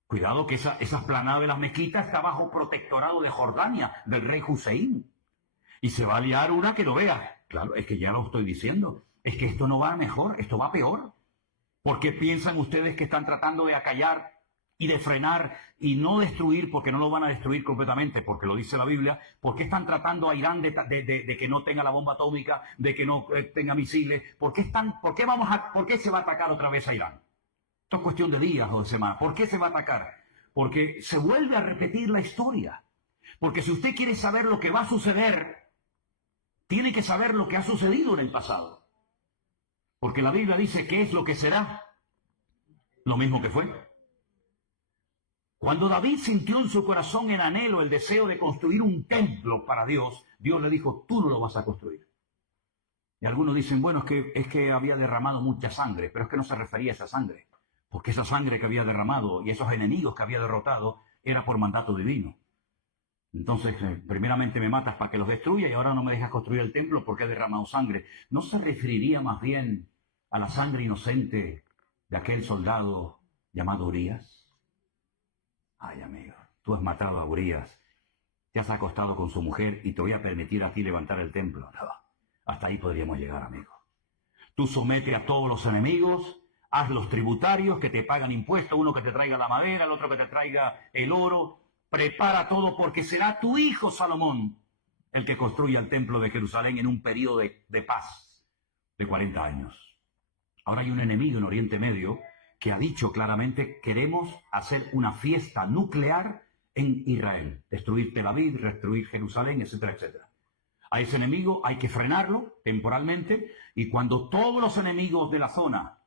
Cuidado que esa esplanada de las mezquitas está bajo protectorado de Jordania, del rey Hussein. Y se va a liar una que lo vea. Claro, es que ya lo estoy diciendo. Es que esto no va mejor, esto va peor. ¿Por qué piensan ustedes que están tratando de acallar y de frenar y no destruir, porque no lo van a destruir completamente, porque lo dice la Biblia? ¿Por qué están tratando a Irán de que no tenga la bomba atómica, de que no tenga misiles? ¿Por qué se va a atacar otra vez a Irán? Esto es cuestión de días o de semanas. ¿Por qué se va a atacar? Porque se vuelve a repetir la historia. Porque si usted quiere saber lo que va a suceder, tiene que saber lo que ha sucedido en el pasado. Porque la Biblia dice: ¿qué es lo que será? Lo mismo que fue. Cuando David sintió en su corazón en anhelo el deseo de construir un templo para Dios, Dios le dijo: tú no lo vas a construir. Y algunos dicen: bueno, es que había derramado mucha sangre, pero es que no se refería a esa sangre, porque esa sangre que había derramado y esos enemigos que había derrotado era por mandato divino. Entonces, primeramente me matas para que los destruya y ahora no me dejas construir el templo porque he derramado sangre. ¿No se referiría más bien a la sangre inocente de aquel soldado llamado Urías? Ay, amigo, tú has matado a Urías, te has acostado con su mujer y te voy a permitir a ti levantar el templo. No, hasta ahí podríamos llegar, amigo. Tú somete a todos los enemigos, haz los tributarios que te pagan impuestos, uno que te traiga la madera, el otro que te traiga el oro. Prepara todo, porque será tu hijo Salomón el que construya el templo de Jerusalén en un periodo de paz de 40 años. Ahora hay un enemigo en Oriente Medio que ha dicho claramente: queremos hacer una fiesta nuclear en Israel, destruir Tel Aviv, destruir Jerusalén, etcétera, etcétera. A ese enemigo hay que frenarlo temporalmente, y cuando todos los enemigos de la zona,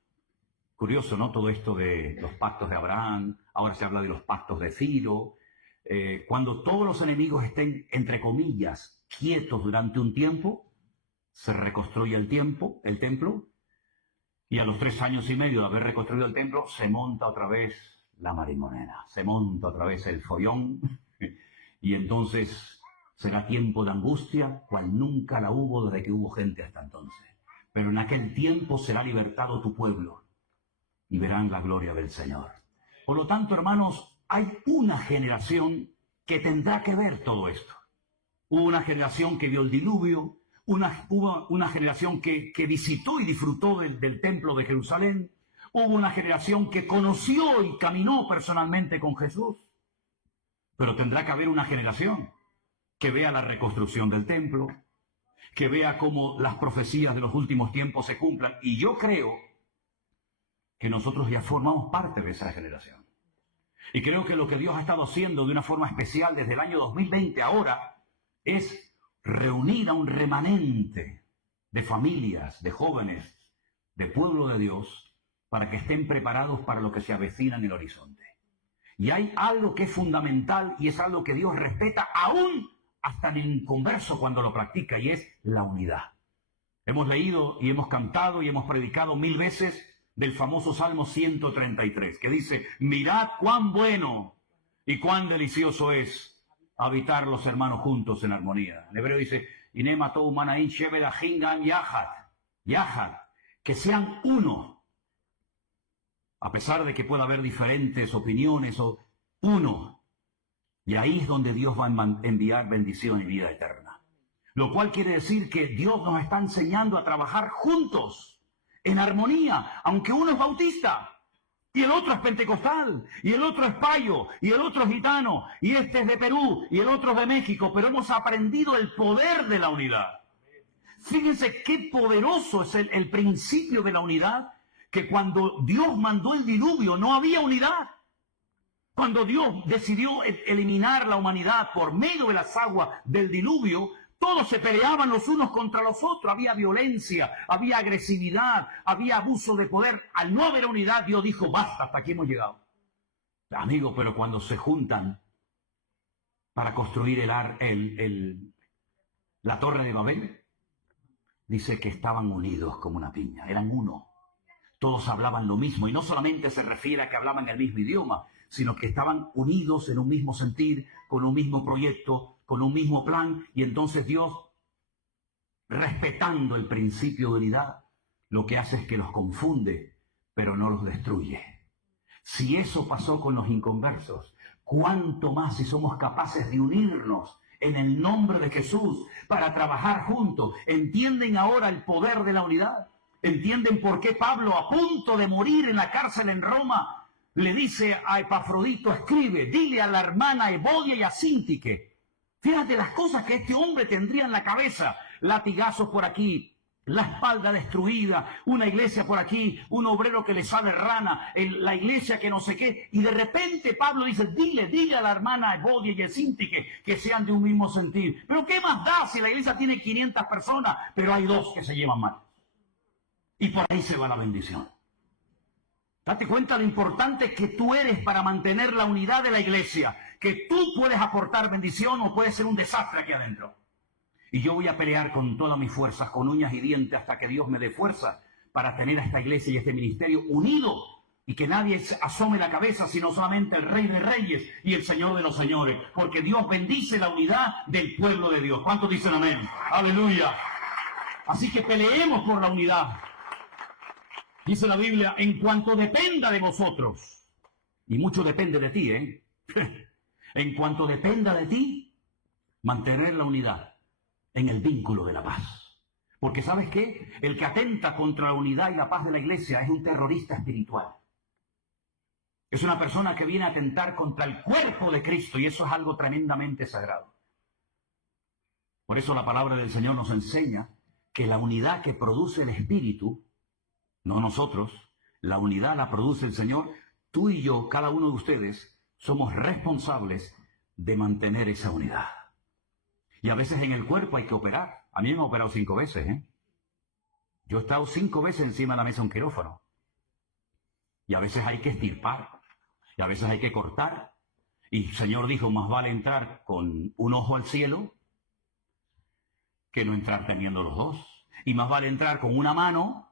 curioso, ¿no? Todo esto de los pactos de Abraham, ahora se habla de los pactos de Ciro. Cuando todos los enemigos estén, entre comillas, quietos durante un tiempo, se reconstruye el templo, y a los 3 años y medio de haber reconstruido el templo, se monta otra vez la marimonena, se monta otra vez el follón, y entonces será tiempo de angustia, cual nunca la hubo desde que hubo gente hasta entonces. Pero en aquel tiempo será libertado tu pueblo, y verán la gloria del Señor. Por lo tanto, hermanos, hay una generación que tendrá que ver todo esto. Hubo una generación que vio el diluvio, hubo una generación que visitó y disfrutó del templo de Jerusalén, hubo una generación que conoció y caminó personalmente con Jesús. Pero tendrá que haber una generación que vea la reconstrucción del templo, que vea cómo las profecías de los últimos tiempos se cumplan. Y yo creo que nosotros ya formamos parte de esa generación. Y creo que lo que Dios ha estado haciendo de una forma especial desde el año 2020 ahora es reunir a un remanente de familias, de jóvenes, de pueblo de Dios, para que estén preparados para lo que se avecina en el horizonte. Y hay algo que es fundamental y es algo que Dios respeta aún hasta en el inconverso cuando lo practica, y es la unidad. Hemos leído y hemos cantado y hemos predicado 1000 veces del famoso Salmo 133, que dice: mirad cuán bueno y cuán delicioso es habitar los hermanos juntos en armonía. En hebreo dice: Inema tou manaín sheved hingan yahad, que sean uno. a pesar de que pueda haber diferentes opiniones, o uno. Y ahí es donde Dios va a enviar bendición y vida eterna. Lo cual quiere decir que Dios nos está enseñando a trabajar juntos, en armonía, aunque uno es bautista, y el otro es pentecostal, y el otro es payo, y el otro es gitano, y este es de Perú, y el otro es de México, pero hemos aprendido el poder de la unidad. Fíjense qué poderoso es el principio de la unidad, que cuando Dios mandó el diluvio no había unidad. Cuando Dios decidió eliminar la humanidad por medio de las aguas del diluvio, todos se peleaban los unos contra los otros. Había violencia, había agresividad, había abuso de poder. Al no haber unidad, Dios dijo, basta, hasta aquí hemos llegado. Amigo, pero cuando se juntan para construir la torre de Babel, dice que estaban unidos como una piña, eran uno. Todos hablaban lo mismo, y no solamente se refiere a que hablaban el mismo idioma, sino que estaban unidos en un mismo sentir, con un mismo proyecto, con un mismo plan, y entonces Dios, respetando el principio de unidad, lo que hace es que los confunde, pero no los destruye. Si eso pasó con los inconversos, ¿cuánto más si somos capaces de unirnos en el nombre de Jesús para trabajar juntos? ¿Entienden ahora el poder de la unidad? ¿Entienden por qué Pablo, a punto de morir en la cárcel en Roma, le dice a Epafrodito, escribe, dile a la hermana Evodia y a Síntique? Fíjate las cosas que este hombre tendría en la cabeza: latigazos por aquí, la espalda destruida, una iglesia por aquí, un obrero que le sale rana, la iglesia que no sé qué, y de repente Pablo dice, dile a la hermana Evodia y a Síntique que sean de un mismo sentir. Pero ¿qué más da si la iglesia tiene 500 personas, pero hay 2 que se llevan mal? Y por ahí se va la bendición. Date cuenta lo importante que tú eres para mantener la unidad de la iglesia, que tú puedes aportar bendición o puedes ser un desastre aquí adentro. Y yo voy a pelear con todas mis fuerzas, con uñas y dientes, hasta que Dios me dé fuerza para tener a esta iglesia y este ministerio unido, y que nadie asome la cabeza, sino solamente el Rey de Reyes y el Señor de los Señores, porque Dios bendice la unidad del pueblo de Dios. ¿Cuántos dicen amén? Aleluya. Así que peleemos por la unidad. Dice la Biblia, en cuanto dependa de vosotros, y mucho depende de ti, en cuanto dependa de ti, mantener la unidad en el vínculo de la paz. Porque ¿sabes qué? El que atenta contra la unidad y la paz de la iglesia es un terrorista espiritual. Es una persona que viene a atentar contra el cuerpo de Cristo, y eso es algo tremendamente sagrado. Por eso la palabra del Señor nos enseña que la unidad que produce el Espíritu, no nosotros, la unidad la produce el Señor. Tú y yo, cada uno de ustedes, somos responsables de mantener esa unidad. Y a veces en el cuerpo hay que operar. A mí me han operado 5 veces, Yo he estado 5 veces encima de la mesa de un quirófano. Y a veces hay que estirpar. Y a veces hay que cortar. Y el Señor dijo, más vale entrar con un ojo al cielo que no entrar teniendo los 2. Y más vale entrar con una mano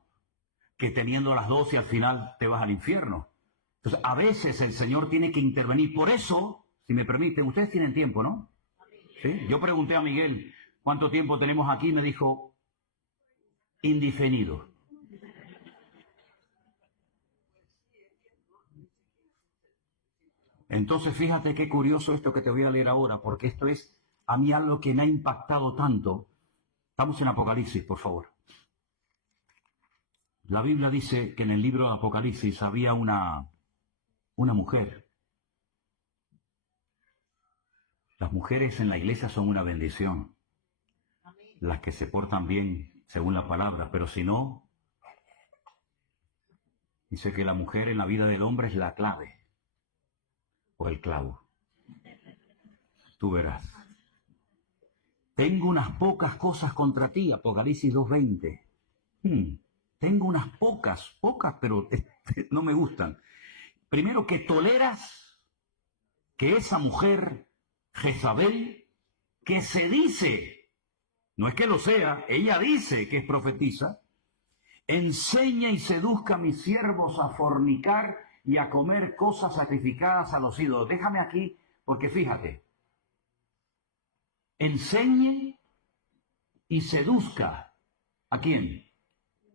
que teniendo las 2 y al final te vas al infierno. Entonces, a veces el Señor tiene que intervenir. Por eso, si me permiten, ustedes tienen tiempo, ¿no? ¿Sí? Yo pregunté a Miguel, ¿cuánto tiempo tenemos aquí? Me dijo, indefinido. Entonces, fíjate qué curioso esto que te voy a leer ahora, porque esto es a mí algo que me ha impactado tanto. Estamos en Apocalipsis, por favor. La Biblia dice que en el libro de Apocalipsis había una mujer. Las mujeres en la iglesia son una bendición. Las que se portan bien, según la palabra, pero si no, dice que la mujer en la vida del hombre es la clave o el clavo. Tú verás. Tengo unas pocas cosas contra ti, Apocalipsis 2:20. Tengo unas pocas, pero no me gustan. Primero, que toleras que esa mujer, Jezabel, que se dice, no es que lo sea, ella dice que es profetisa, enseña y seduzca a mis siervos a fornicar y a comer cosas sacrificadas a los ídolos. Déjame aquí, porque fíjate, enseñe y seduzca, ¿a quién?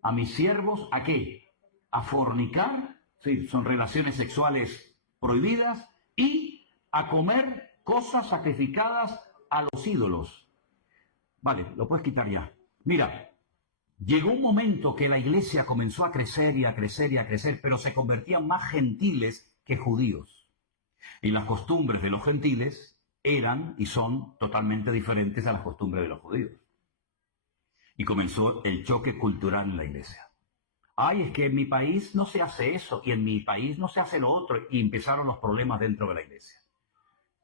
A mis siervos, ¿a qué? A fornicar Sí, son relaciones sexuales prohibidas y a comer cosas sacrificadas a los ídolos. Vale, lo puedes quitar ya. Mira, llegó un momento que la iglesia comenzó a crecer y a crecer y a crecer, pero se convertían más gentiles que judíos. Y las costumbres de los gentiles eran y son totalmente diferentes a las costumbres de los judíos. Y comenzó el choque cultural en la iglesia. Ay, es que en mi país no se hace eso y en mi país no se hace lo otro. Y empezaron los problemas dentro de la iglesia.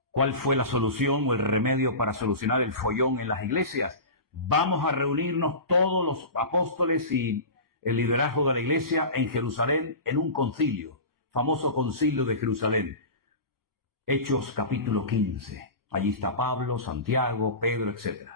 ¿Cuál fue la solución o el remedio para solucionar el follón en las iglesias? Vamos a reunirnos todos los apóstoles y el liderazgo de la iglesia en Jerusalén en un concilio, famoso concilio de Jerusalén. Hechos capítulo 15. Allí está Pablo, Santiago, Pedro, etc.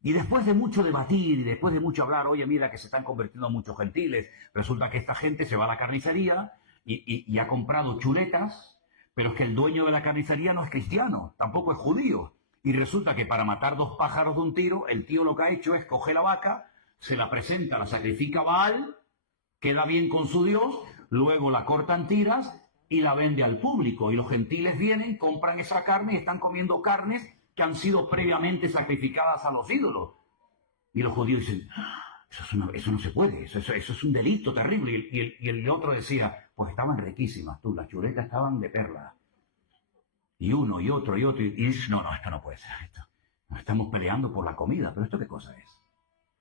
Y después de mucho debatir y después de mucho hablar, oye, mira que se están convirtiendo muchos gentiles, resulta que esta gente se va a la carnicería y ha comprado chuletas, pero es que el dueño de la carnicería no es cristiano, tampoco es judío. Y resulta que para matar dos pájaros de un tiro, el tío lo que ha hecho es coger la vaca, se la presenta, la sacrifica a Baal, queda bien con su Dios, luego la cortan tiras y la vende al público. Y los gentiles vienen, compran esa carne y están comiendo carnes que han sido previamente sacrificadas a los ídolos. Y los judíos dicen, eso no se puede, eso es un delito terrible. Y el otro decía, pues estaban riquísimas, tú, las chuletas estaban de perla. Y uno, y otro, y dice, no, esto no puede ser, esto. Estamos peleando por la comida, pero ¿esto qué cosa es?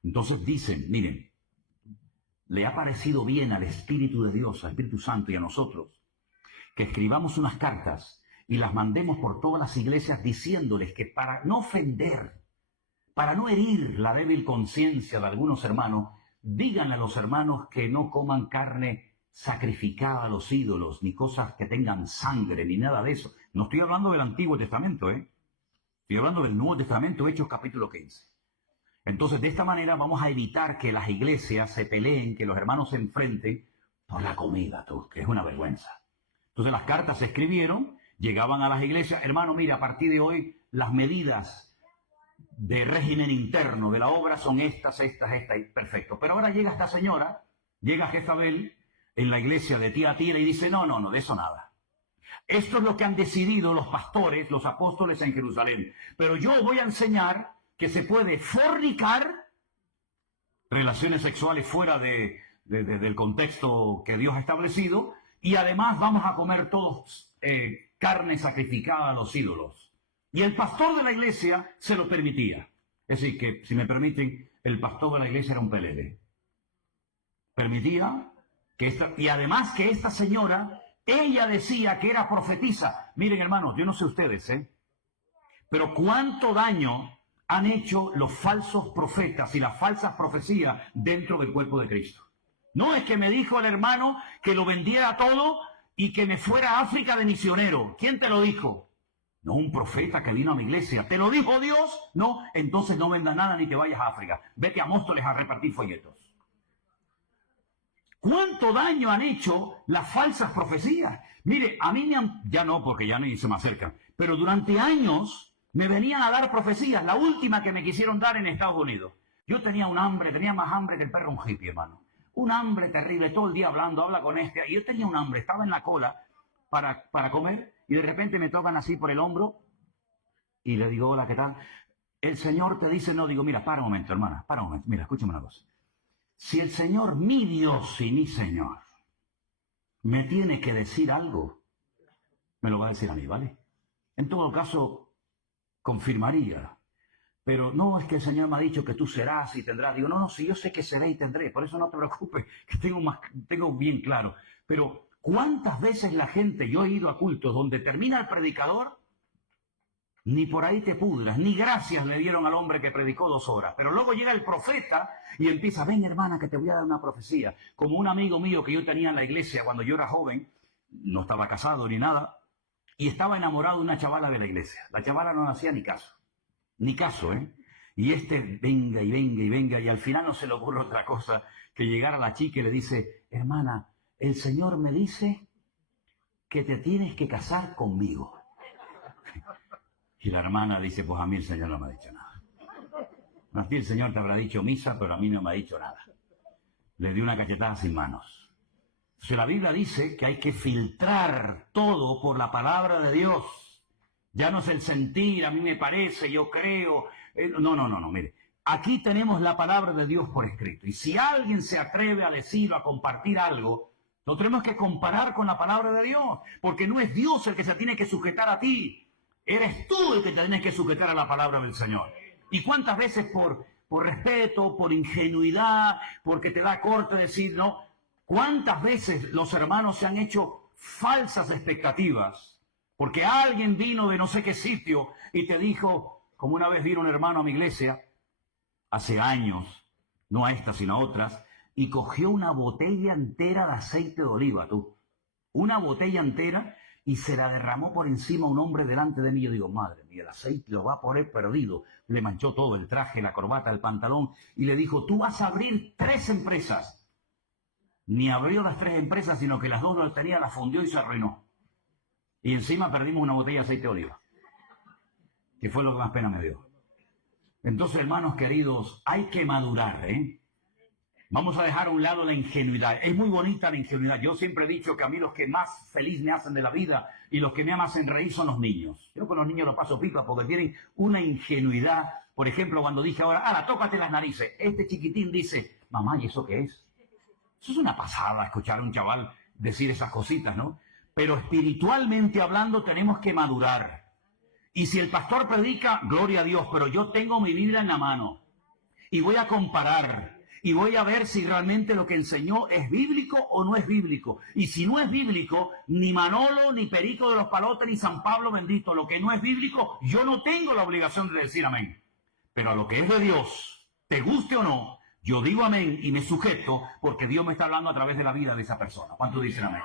Entonces dicen, miren, le ha parecido bien al Espíritu de Dios, al Espíritu Santo y a nosotros, que escribamos unas cartas y las mandemos por todas las iglesias diciéndoles que para no ofender, para no herir la débil conciencia de algunos hermanos, díganle a los hermanos que no coman carne sacrificada a los ídolos, ni cosas que tengan sangre, ni nada de eso. No estoy hablando del Antiguo Testamento, estoy hablando del Nuevo Testamento, Hechos capítulo 15. Entonces, de esta manera vamos a evitar que las iglesias se peleen, que los hermanos se enfrenten por la comida, que es una vergüenza. Entonces las cartas se escribieron, llegaban a las iglesias, hermano, mira, a partir de hoy las medidas de régimen interno de la obra son estas, y perfecto. Pero ahora llega esta señora, llega Jezabel en la iglesia de Tiatira y dice, no, de eso nada. Esto es lo que han decidido los pastores, los apóstoles en Jerusalén. Pero yo voy a enseñar que se puede fornicar, relaciones sexuales fuera del contexto que Dios ha establecido, y además vamos a comer todos carne sacrificada a los ídolos. Y el pastor de la iglesia se lo permitía. Es decir, que, si me permiten, el pastor de la iglesia era un pelele. Permitía y además que esta señora, ella decía que era profetisa. Miren, hermanos, yo no sé ustedes, pero cuánto daño han hecho los falsos profetas y las falsas profecías dentro del cuerpo de Cristo. No es que me dijo el hermano que lo vendiera todo y que me fuera a África de misionero. ¿Quién te lo dijo? No, un profeta que vino a mi iglesia. ¿Te lo dijo Dios? No, entonces no vendas nada ni te vayas a África. Vete a Móstoles a repartir folletos. ¿Cuánto daño han hecho las falsas profecías? Mire, a mí ya no, porque ya ni se me acercan, pero durante años me venían a dar profecías. La última que me quisieron dar en Estados Unidos. Yo tenía un hambre, tenía más hambre que el perro un hippie, hermano. Un hambre terrible, todo el día habla con este. Y yo tenía un hambre, estaba en la cola para comer y de repente me tocan así por el hombro y le digo, hola, ¿qué tal? El Señor te dice, no, digo, mira, para un momento, hermana, para un momento, mira, escúchame una cosa. Si el Señor, mi Dios y mi Señor, me tiene que decir algo, me lo va a decir a mí, ¿vale? En todo caso, confirmaría. Pero no, es que el Señor me ha dicho que tú serás y tendrás. Digo, no, si yo sé que seré y tendré, por eso no te preocupes, que tengo bien claro. Pero, ¿cuántas veces la gente, yo he ido a cultos donde termina el predicador, ni por ahí te pudras, ni gracias le dieron al hombre que predicó 2 horas. Pero luego llega el profeta y empieza, ven hermana que te voy a dar una profecía. Como un amigo mío que yo tenía en la iglesia cuando yo era joven, no estaba casado ni nada, y estaba enamorado de una chavala de la iglesia. La chavala no hacía ni caso, Y venga y venga y venga, y al final no se le ocurre otra cosa que llegar a la chica y le dice, hermana, el Señor me dice que te tienes que casar conmigo. Y la hermana dice, pues a mí el Señor no me ha dicho nada. A ti el Señor te habrá dicho misa, pero a mí no me ha dicho nada. Le dio una cachetada sin manos. Si la Biblia dice que hay que filtrar todo por la palabra de Dios. Ya no es el sentir, a mí me parece, yo creo. No, mire. Aquí tenemos la palabra de Dios por escrito. Y si alguien se atreve a decirlo, a compartir algo, lo tenemos que comparar con la palabra de Dios. Porque no es Dios el que se tiene que sujetar a ti. Eres tú el que te tienes que sujetar a la palabra del Señor. ¿Y cuántas veces por respeto, por ingenuidad, porque te da corte decir no? ¿Cuántas veces los hermanos se han hecho falsas expectativas? Porque alguien vino de no sé qué sitio y te dijo, como una vez vino un hermano a mi iglesia, hace años, no a esta sino a otras, y cogió una botella entera de aceite de oliva, una botella entera, y se la derramó por encima a un hombre delante de mí. Yo digo, madre mía, el aceite lo va a poner perdido. Le manchó todo, el traje, la corbata, el pantalón, y le dijo, tú vas a abrir 3 empresas. Ni abrió las 3 empresas, sino que las 2 no tenía, las fundió y se arruinó. Y encima perdimos una botella de aceite de oliva, que fue lo que más pena me dio. Entonces, hermanos queridos, hay que madurar, ¿eh? Vamos a dejar a un lado la ingenuidad. Es muy bonita la ingenuidad. Yo siempre he dicho que a mí los que más feliz me hacen de la vida y los que me hacen reír son los niños. Yo con los niños los paso pipa porque tienen una ingenuidad. Por ejemplo, cuando dije ahora, tócate las narices. Este chiquitín dice, mamá, ¿y eso qué es? Eso es una pasada escuchar a un chaval decir esas cositas, ¿no? Pero espiritualmente hablando tenemos que madurar. Y si el pastor predica, gloria a Dios, pero yo tengo mi Biblia en la mano y voy a comparar y voy a ver si realmente lo que enseñó es bíblico o no es bíblico. Y si no es bíblico, ni Manolo, ni Perico de los Palotes, ni San Pablo bendito, lo que no es bíblico, yo no tengo la obligación de decir amén. Pero a lo que es de Dios, te guste o no, yo digo amén y me sujeto porque Dios me está hablando a través de la vida de esa persona. ¿Cuántos dicen amén?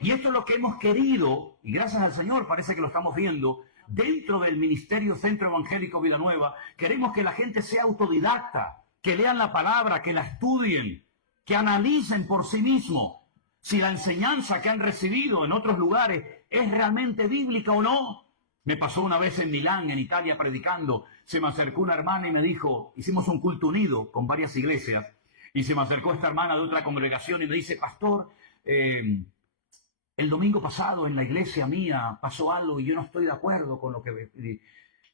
Y esto es lo que hemos querido, y gracias al Señor parece que lo estamos viendo, dentro del Ministerio Centro Evangélico Vida Nueva. Queremos que la gente sea autodidacta, que lean la palabra, que la estudien, que analicen por sí mismos si la enseñanza que han recibido en otros lugares es realmente bíblica o no. Me pasó una vez en Milán, en Italia, predicando. Se me acercó una hermana y me dijo, hicimos un culto unido con varias iglesias, y se me acercó esta hermana de otra congregación y me dice, pastor, el domingo pasado en la iglesia mía pasó algo y yo no estoy de acuerdo con lo que... Y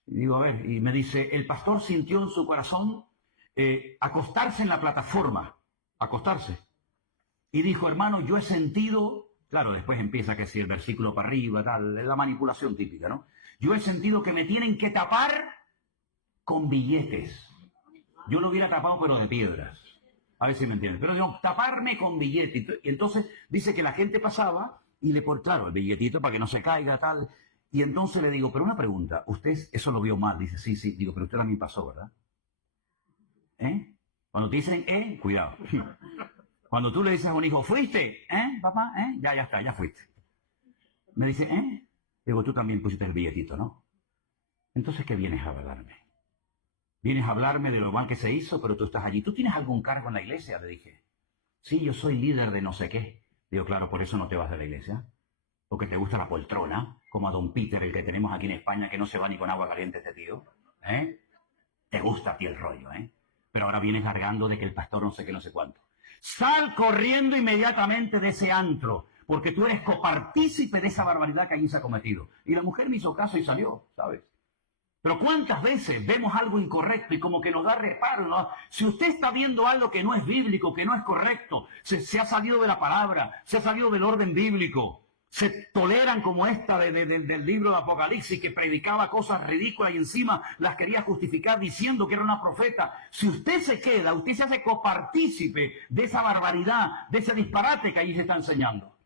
digo, a ver, y me dice, el pastor sintió en su corazón acostarse en la plataforma, acostarse. Y dijo, hermano, yo he sentido, claro, después empieza que si el versículo para arriba, tal, es la manipulación típica, ¿no? Yo he sentido que me tienen que tapar con billetes. Yo lo hubiera tapado, pero de piedras. A ver si me entienden. Pero digo, taparme con billetes. Y entonces dice que la gente pasaba y le por claro, el billetito para que no se caiga, tal. Y entonces le digo, pero una pregunta, usted eso lo vio mal. Dice, sí, sí. Digo, pero usted también pasó, ¿verdad? Cuando te dicen, cuidado. Cuando tú le dices a un hijo, ¿fuiste? Papá, ya está, ya fuiste. Me dice, Digo, tú también pusiste el billetito, ¿no? Entonces, ¿qué vienes a hablarme? Vienes a hablarme de lo mal que se hizo, pero tú estás allí. ¿Tú tienes algún cargo en la iglesia? Le dije. Sí, yo soy líder de no sé qué. Digo, claro, por eso no te vas de la iglesia. Porque te gusta la poltrona, como a don Peter, el que tenemos aquí en España, que no se va ni con agua caliente este tío. Te gusta a ti el rollo, Pero ahora vienes largando de que el pastor no sé qué, no sé cuánto. Sal corriendo inmediatamente de ese antro, porque tú eres copartícipe de esa barbaridad que allí se ha cometido. Y la mujer me hizo caso y salió, ¿sabes? Pero ¿cuántas veces vemos algo incorrecto y como que nos da reparo, ¿no? Si usted está viendo algo que no es bíblico, que no es correcto, se ha salido de la palabra, se ha salido del orden bíblico, se toleran como esta del libro de Apocalipsis, que predicaba cosas ridículas y encima las quería justificar diciendo que era una profeta. Si usted se queda, usted se hace copartícipe de esa barbaridad, de ese disparate que allí se está enseñando.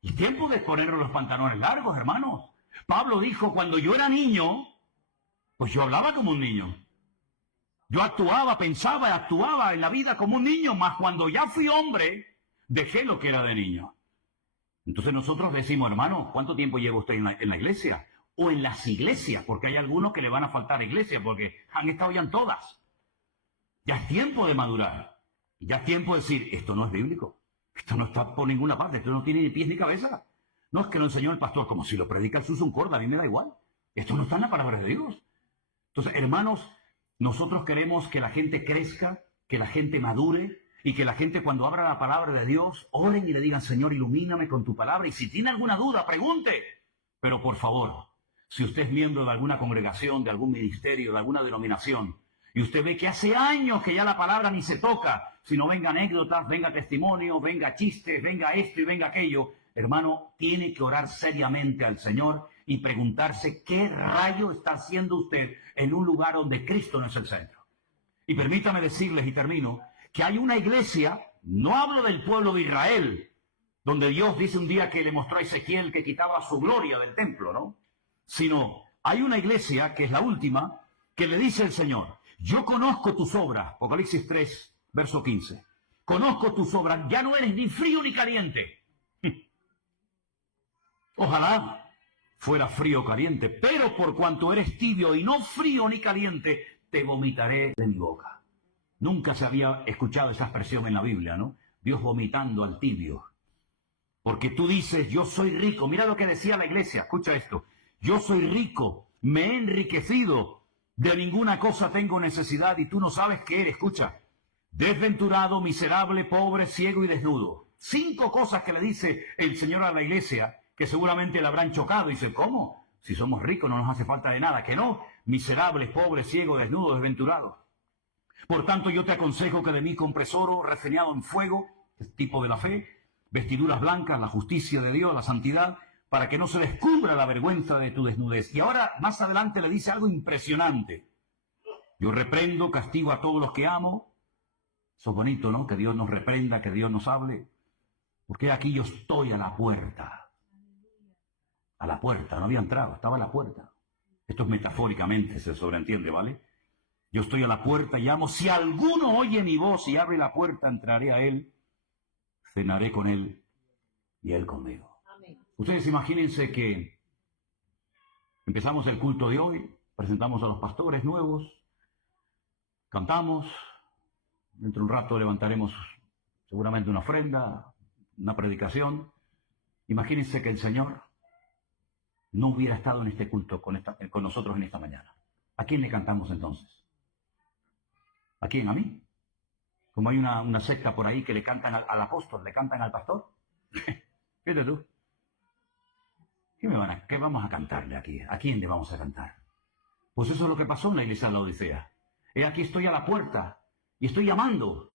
Y tiempo de ponernos los pantalones largos, hermanos. Pablo dijo, cuando yo era niño, pues yo hablaba como un niño. Yo actuaba, pensaba y actuaba en la vida como un niño, mas cuando ya fui hombre, dejé lo que era de niño. Entonces nosotros decimos, hermano, ¿cuánto tiempo lleva usted en la iglesia? O en las iglesias, porque hay algunos que le van a faltar iglesia, porque han estado ya en todas. Ya es tiempo de madurar. Ya es tiempo de decir, esto no es bíblico. Esto no está por ninguna parte, esto no tiene ni pies ni cabeza. No es que lo enseñó el pastor, como si lo predica el Susan Corda, a mí me da igual. Esto no está en la palabra de Dios. Entonces, hermanos, nosotros queremos que la gente crezca, que la gente madure, Y que la gente cuando abra la palabra de Dios, oren y le digan, Señor, ilumíname con tu palabra. Y si tiene alguna duda, pregunte. Pero por favor, si usted es miembro de alguna congregación, de algún ministerio, de alguna denominación, y usted ve que hace años que ya la palabra ni se toca, sino venga anécdotas, venga testimonios, venga chistes, venga esto y venga aquello, hermano, tiene que orar seriamente al Señor y preguntarse qué rayo está haciendo usted en un lugar donde Cristo no es el centro. Y permítame decirles, y termino, que hay una iglesia, no hablo del pueblo de Israel, donde Dios dice un día que le mostró a Ezequiel que quitaba su gloria del templo, ¿no? Sino hay una iglesia, que es la última, que le dice el Señor, yo conozco tus obras, Apocalipsis 3, verso 15, conozco tus obras, ya no eres ni frío ni caliente. Ojalá fuera frío o caliente, pero por cuanto eres tibio y no frío ni caliente, te vomitaré de mi boca. Nunca se había escuchado esa expresión en la Biblia, ¿no? Dios vomitando al tibio. Porque tú dices, yo soy rico. Mira lo que decía la iglesia, escucha esto. Yo soy rico, me he enriquecido, de ninguna cosa tengo necesidad y tú no sabes qué eres, escucha. Desventurado, miserable, pobre, ciego y desnudo. 5 cosas que le dice el Señor a la iglesia que seguramente le habrán chocado. Y dice, ¿cómo? Si somos ricos no nos hace falta de nada. Que no, miserables, pobres, ciegos, desnudos, desventurados. Por tanto, yo te aconsejo que de mí compres oro refinado en fuego, tipo de la fe, vestiduras blancas, la justicia de Dios, la santidad, para que no se descubra la vergüenza de tu desnudez. Y ahora, más adelante, le dice algo impresionante. Yo reprendo, castigo a todos los que amo. Eso es bonito, ¿no? Que Dios nos reprenda, que Dios nos hable. Porque aquí yo estoy a la puerta. A la puerta, no había entrado, estaba a la puerta. Esto es metafóricamente, se sobreentiende, ¿vale? Yo estoy a la puerta y llamo. Si alguno oye mi voz y abre la puerta, entraré a él, cenaré con él y él conmigo. Amén. Ustedes imagínense que empezamos el culto de hoy, presentamos a los pastores nuevos, cantamos, dentro de un rato levantaremos seguramente una ofrenda, una predicación. Imagínense que el Señor no hubiera estado en este culto con nosotros en esta mañana. ¿A quién le cantamos entonces? ¿A quién? ¿A mí? Como hay una secta por ahí que le cantan al apóstol, le cantan al pastor. Fíjate tú. ¿Qué vamos a cantarle aquí? ¿A quién le vamos a cantar? Pues eso es lo que pasó en la iglesia de la Odisea. Aquí estoy a la puerta y estoy llamando.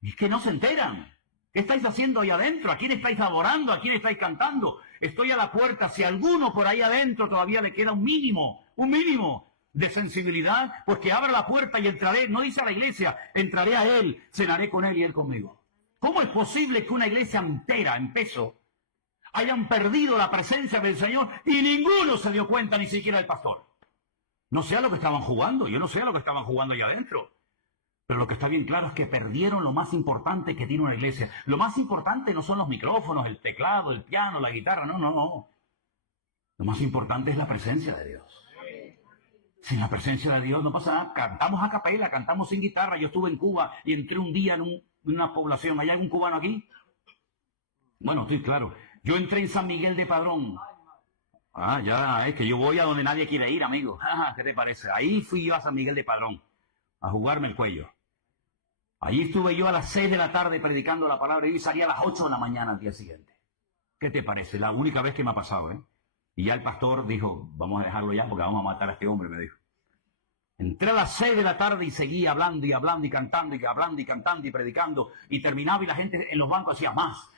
Y es que no se enteran. ¿Qué estáis haciendo ahí adentro? ¿A quién estáis adorando? ¿A quién estáis cantando? Estoy a la puerta. Si a alguno por ahí adentro todavía le queda un mínimo de sensibilidad, pues que abra la puerta y entraré. No dice a la iglesia, entraré a él, cenaré con él y él conmigo. ¿Cómo es posible que una iglesia entera, en peso, hayan perdido la presencia del Señor y ninguno se dio cuenta, ni siquiera el pastor? No sé a lo que estaban jugando, yo no sé a lo que estaban jugando allá adentro. Pero lo que está bien claro es que perdieron lo más importante que tiene una iglesia. Lo más importante no son los micrófonos, el teclado, el piano, la guitarra, no. Lo más importante es la presencia de Dios. Sin la presencia de Dios no pasa nada. Cantamos a capela, cantamos sin guitarra. Yo estuve en Cuba y entré un día en una población. ¿Hay algún cubano aquí? Bueno, sí, claro. Yo entré en San Miguel de Padrón. Ya, es que yo voy a donde nadie quiere ir, amigo. ¿Qué te parece? Ahí fui yo a San Miguel de Padrón, a jugarme el cuello. Allí estuve yo a las 6 de la tarde predicando la palabra y salí a las 8 de la mañana al día siguiente. ¿Qué te parece? La única vez que me ha pasado, ¿eh? Y ya el pastor dijo, vamos a dejarlo ya porque vamos a matar a este hombre, me dijo. Entré a las 6 de la tarde y seguía hablando y hablando y cantando y hablando y cantando y predicando. Y terminaba y la gente en los bancos decía, más.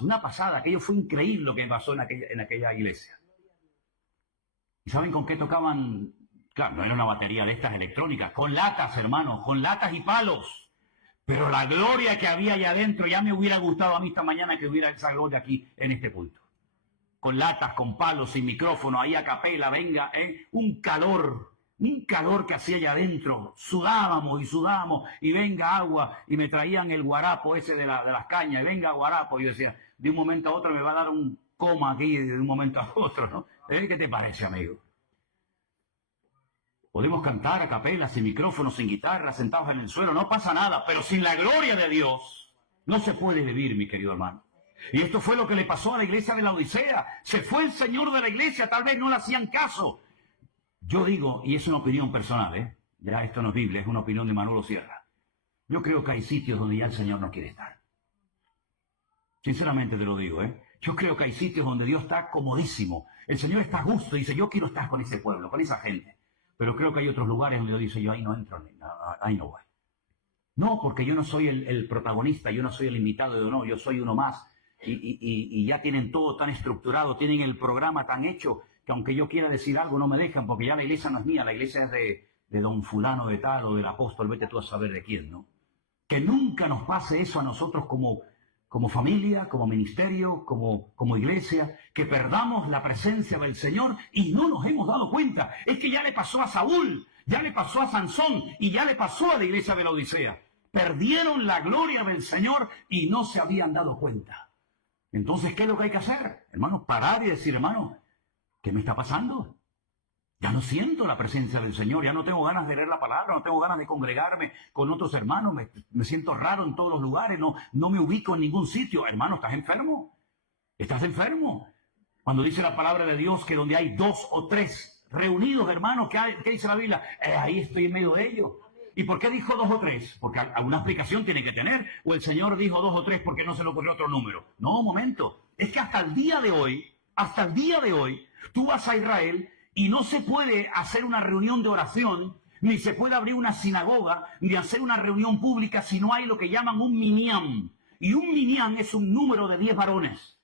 Una pasada. Aquello fue increíble lo que pasó en aquella iglesia. ¿Y saben con qué tocaban? Claro, no era una batería de estas electrónicas. Con latas, hermanos, con latas y palos. Pero la gloria que había allá adentro, ya me hubiera gustado a mí esta mañana que hubiera esa gloria aquí en este culto. Con latas, con palos, sin micrófono, ahí a capela, venga, un calor que hacía allá adentro. Sudábamos y venga agua, y me traían el guarapo ese de las cañas, y venga guarapo, y yo decía, de un momento a otro me va a dar un coma aquí, de un momento a otro, ¿no? ¿Qué te parece, amigo? Podemos cantar a capela, sin micrófono, sin guitarra, sentados en el suelo, no pasa nada, pero sin la gloria de Dios no se puede vivir, mi querido hermano. Y esto fue lo que le pasó a la iglesia de la Odisea. Se fue el Señor de la iglesia, tal vez no le hacían caso. Yo digo, y es una opinión personal, ya esto no es Biblia, es una opinión de Manolo Sierra. Yo creo que hay sitios donde ya el Señor no quiere estar. Sinceramente te lo digo, ¿eh? Yo creo que hay sitios donde Dios está comodísimo. El Señor está a gusto y dice, yo quiero estar con ese pueblo, con esa gente. Pero creo que hay otros lugares donde Dios dice, yo ahí no entro, ahí no voy. No, porque yo no soy el protagonista, yo no soy el invitado, no, yo soy uno más. Y ya tienen todo tan estructurado, tienen el programa tan hecho, que aunque yo quiera decir algo no me dejan, porque ya la iglesia no es mía, la iglesia es de don fulano de tal o del apóstol, vete tú a saber de quién, ¿no? Que nunca nos pase eso a nosotros como familia, como ministerio, como iglesia, que perdamos la presencia del Señor y no nos hemos dado cuenta. Es que ya le pasó a Saúl, ya le pasó a Sansón y ya le pasó a la iglesia de la Odisea. Perdieron la gloria del Señor y no se habían dado cuenta. Entonces, ¿qué es lo que hay que hacer? Hermanos, parar y decir, hermano, ¿qué me está pasando? Ya no siento la presencia del Señor, ya no tengo ganas de leer la palabra, no tengo ganas de congregarme con otros hermanos, me siento raro en todos los lugares, no me ubico en ningún sitio. Hermano, ¿estás enfermo? ¿Estás enfermo? Cuando dice la palabra de Dios que donde hay 2 o 3 reunidos, hermanos, ¿qué dice la Biblia? Ahí estoy en medio de ellos. ¿Y por qué dijo 2 o 3? Porque alguna explicación tiene que tener. O el Señor dijo 2 o 3 porque no se le ocurrió otro número. No, un momento. Es que hasta el día de hoy, tú vas a Israel y no se puede hacer una reunión de oración, ni se puede abrir una sinagoga, ni hacer una reunión pública si no hay lo que llaman un minyan. Y un minyan es un número de 10 varones.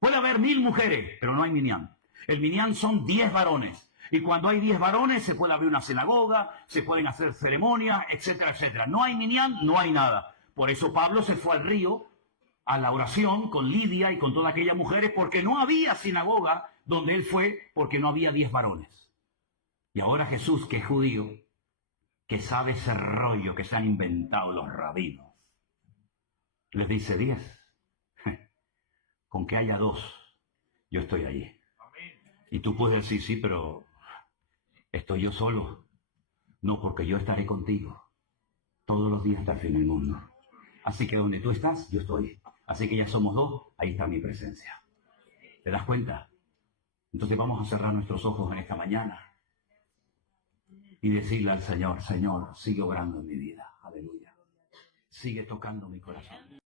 Puede haber 1000 mujeres, pero no hay minyan. El minyan son 10 varones. Y cuando hay 10 varones se puede abrir una sinagoga, se pueden hacer ceremonias, etcétera, etcétera. No hay minyan, no hay nada. Por eso Pablo se fue al río a la oración con Lidia y con todas aquellas mujeres, porque no había sinagoga donde él fue, porque no había 10 varones. Y ahora Jesús, que es judío, que sabe ese rollo que se han inventado los rabinos, les dice 10. Con que haya 2, yo estoy allí. Y tú puedes decir, sí, pero estoy yo solo. No, porque yo estaré contigo todos los días hasta el fin del mundo. Así que donde tú estás, yo estoy. Así que ya somos 2, ahí está mi presencia. ¿Te das cuenta? Entonces vamos a cerrar nuestros ojos en esta mañana y decirle al Señor, Señor, sigue obrando en mi vida. Aleluya. Sigue tocando mi corazón.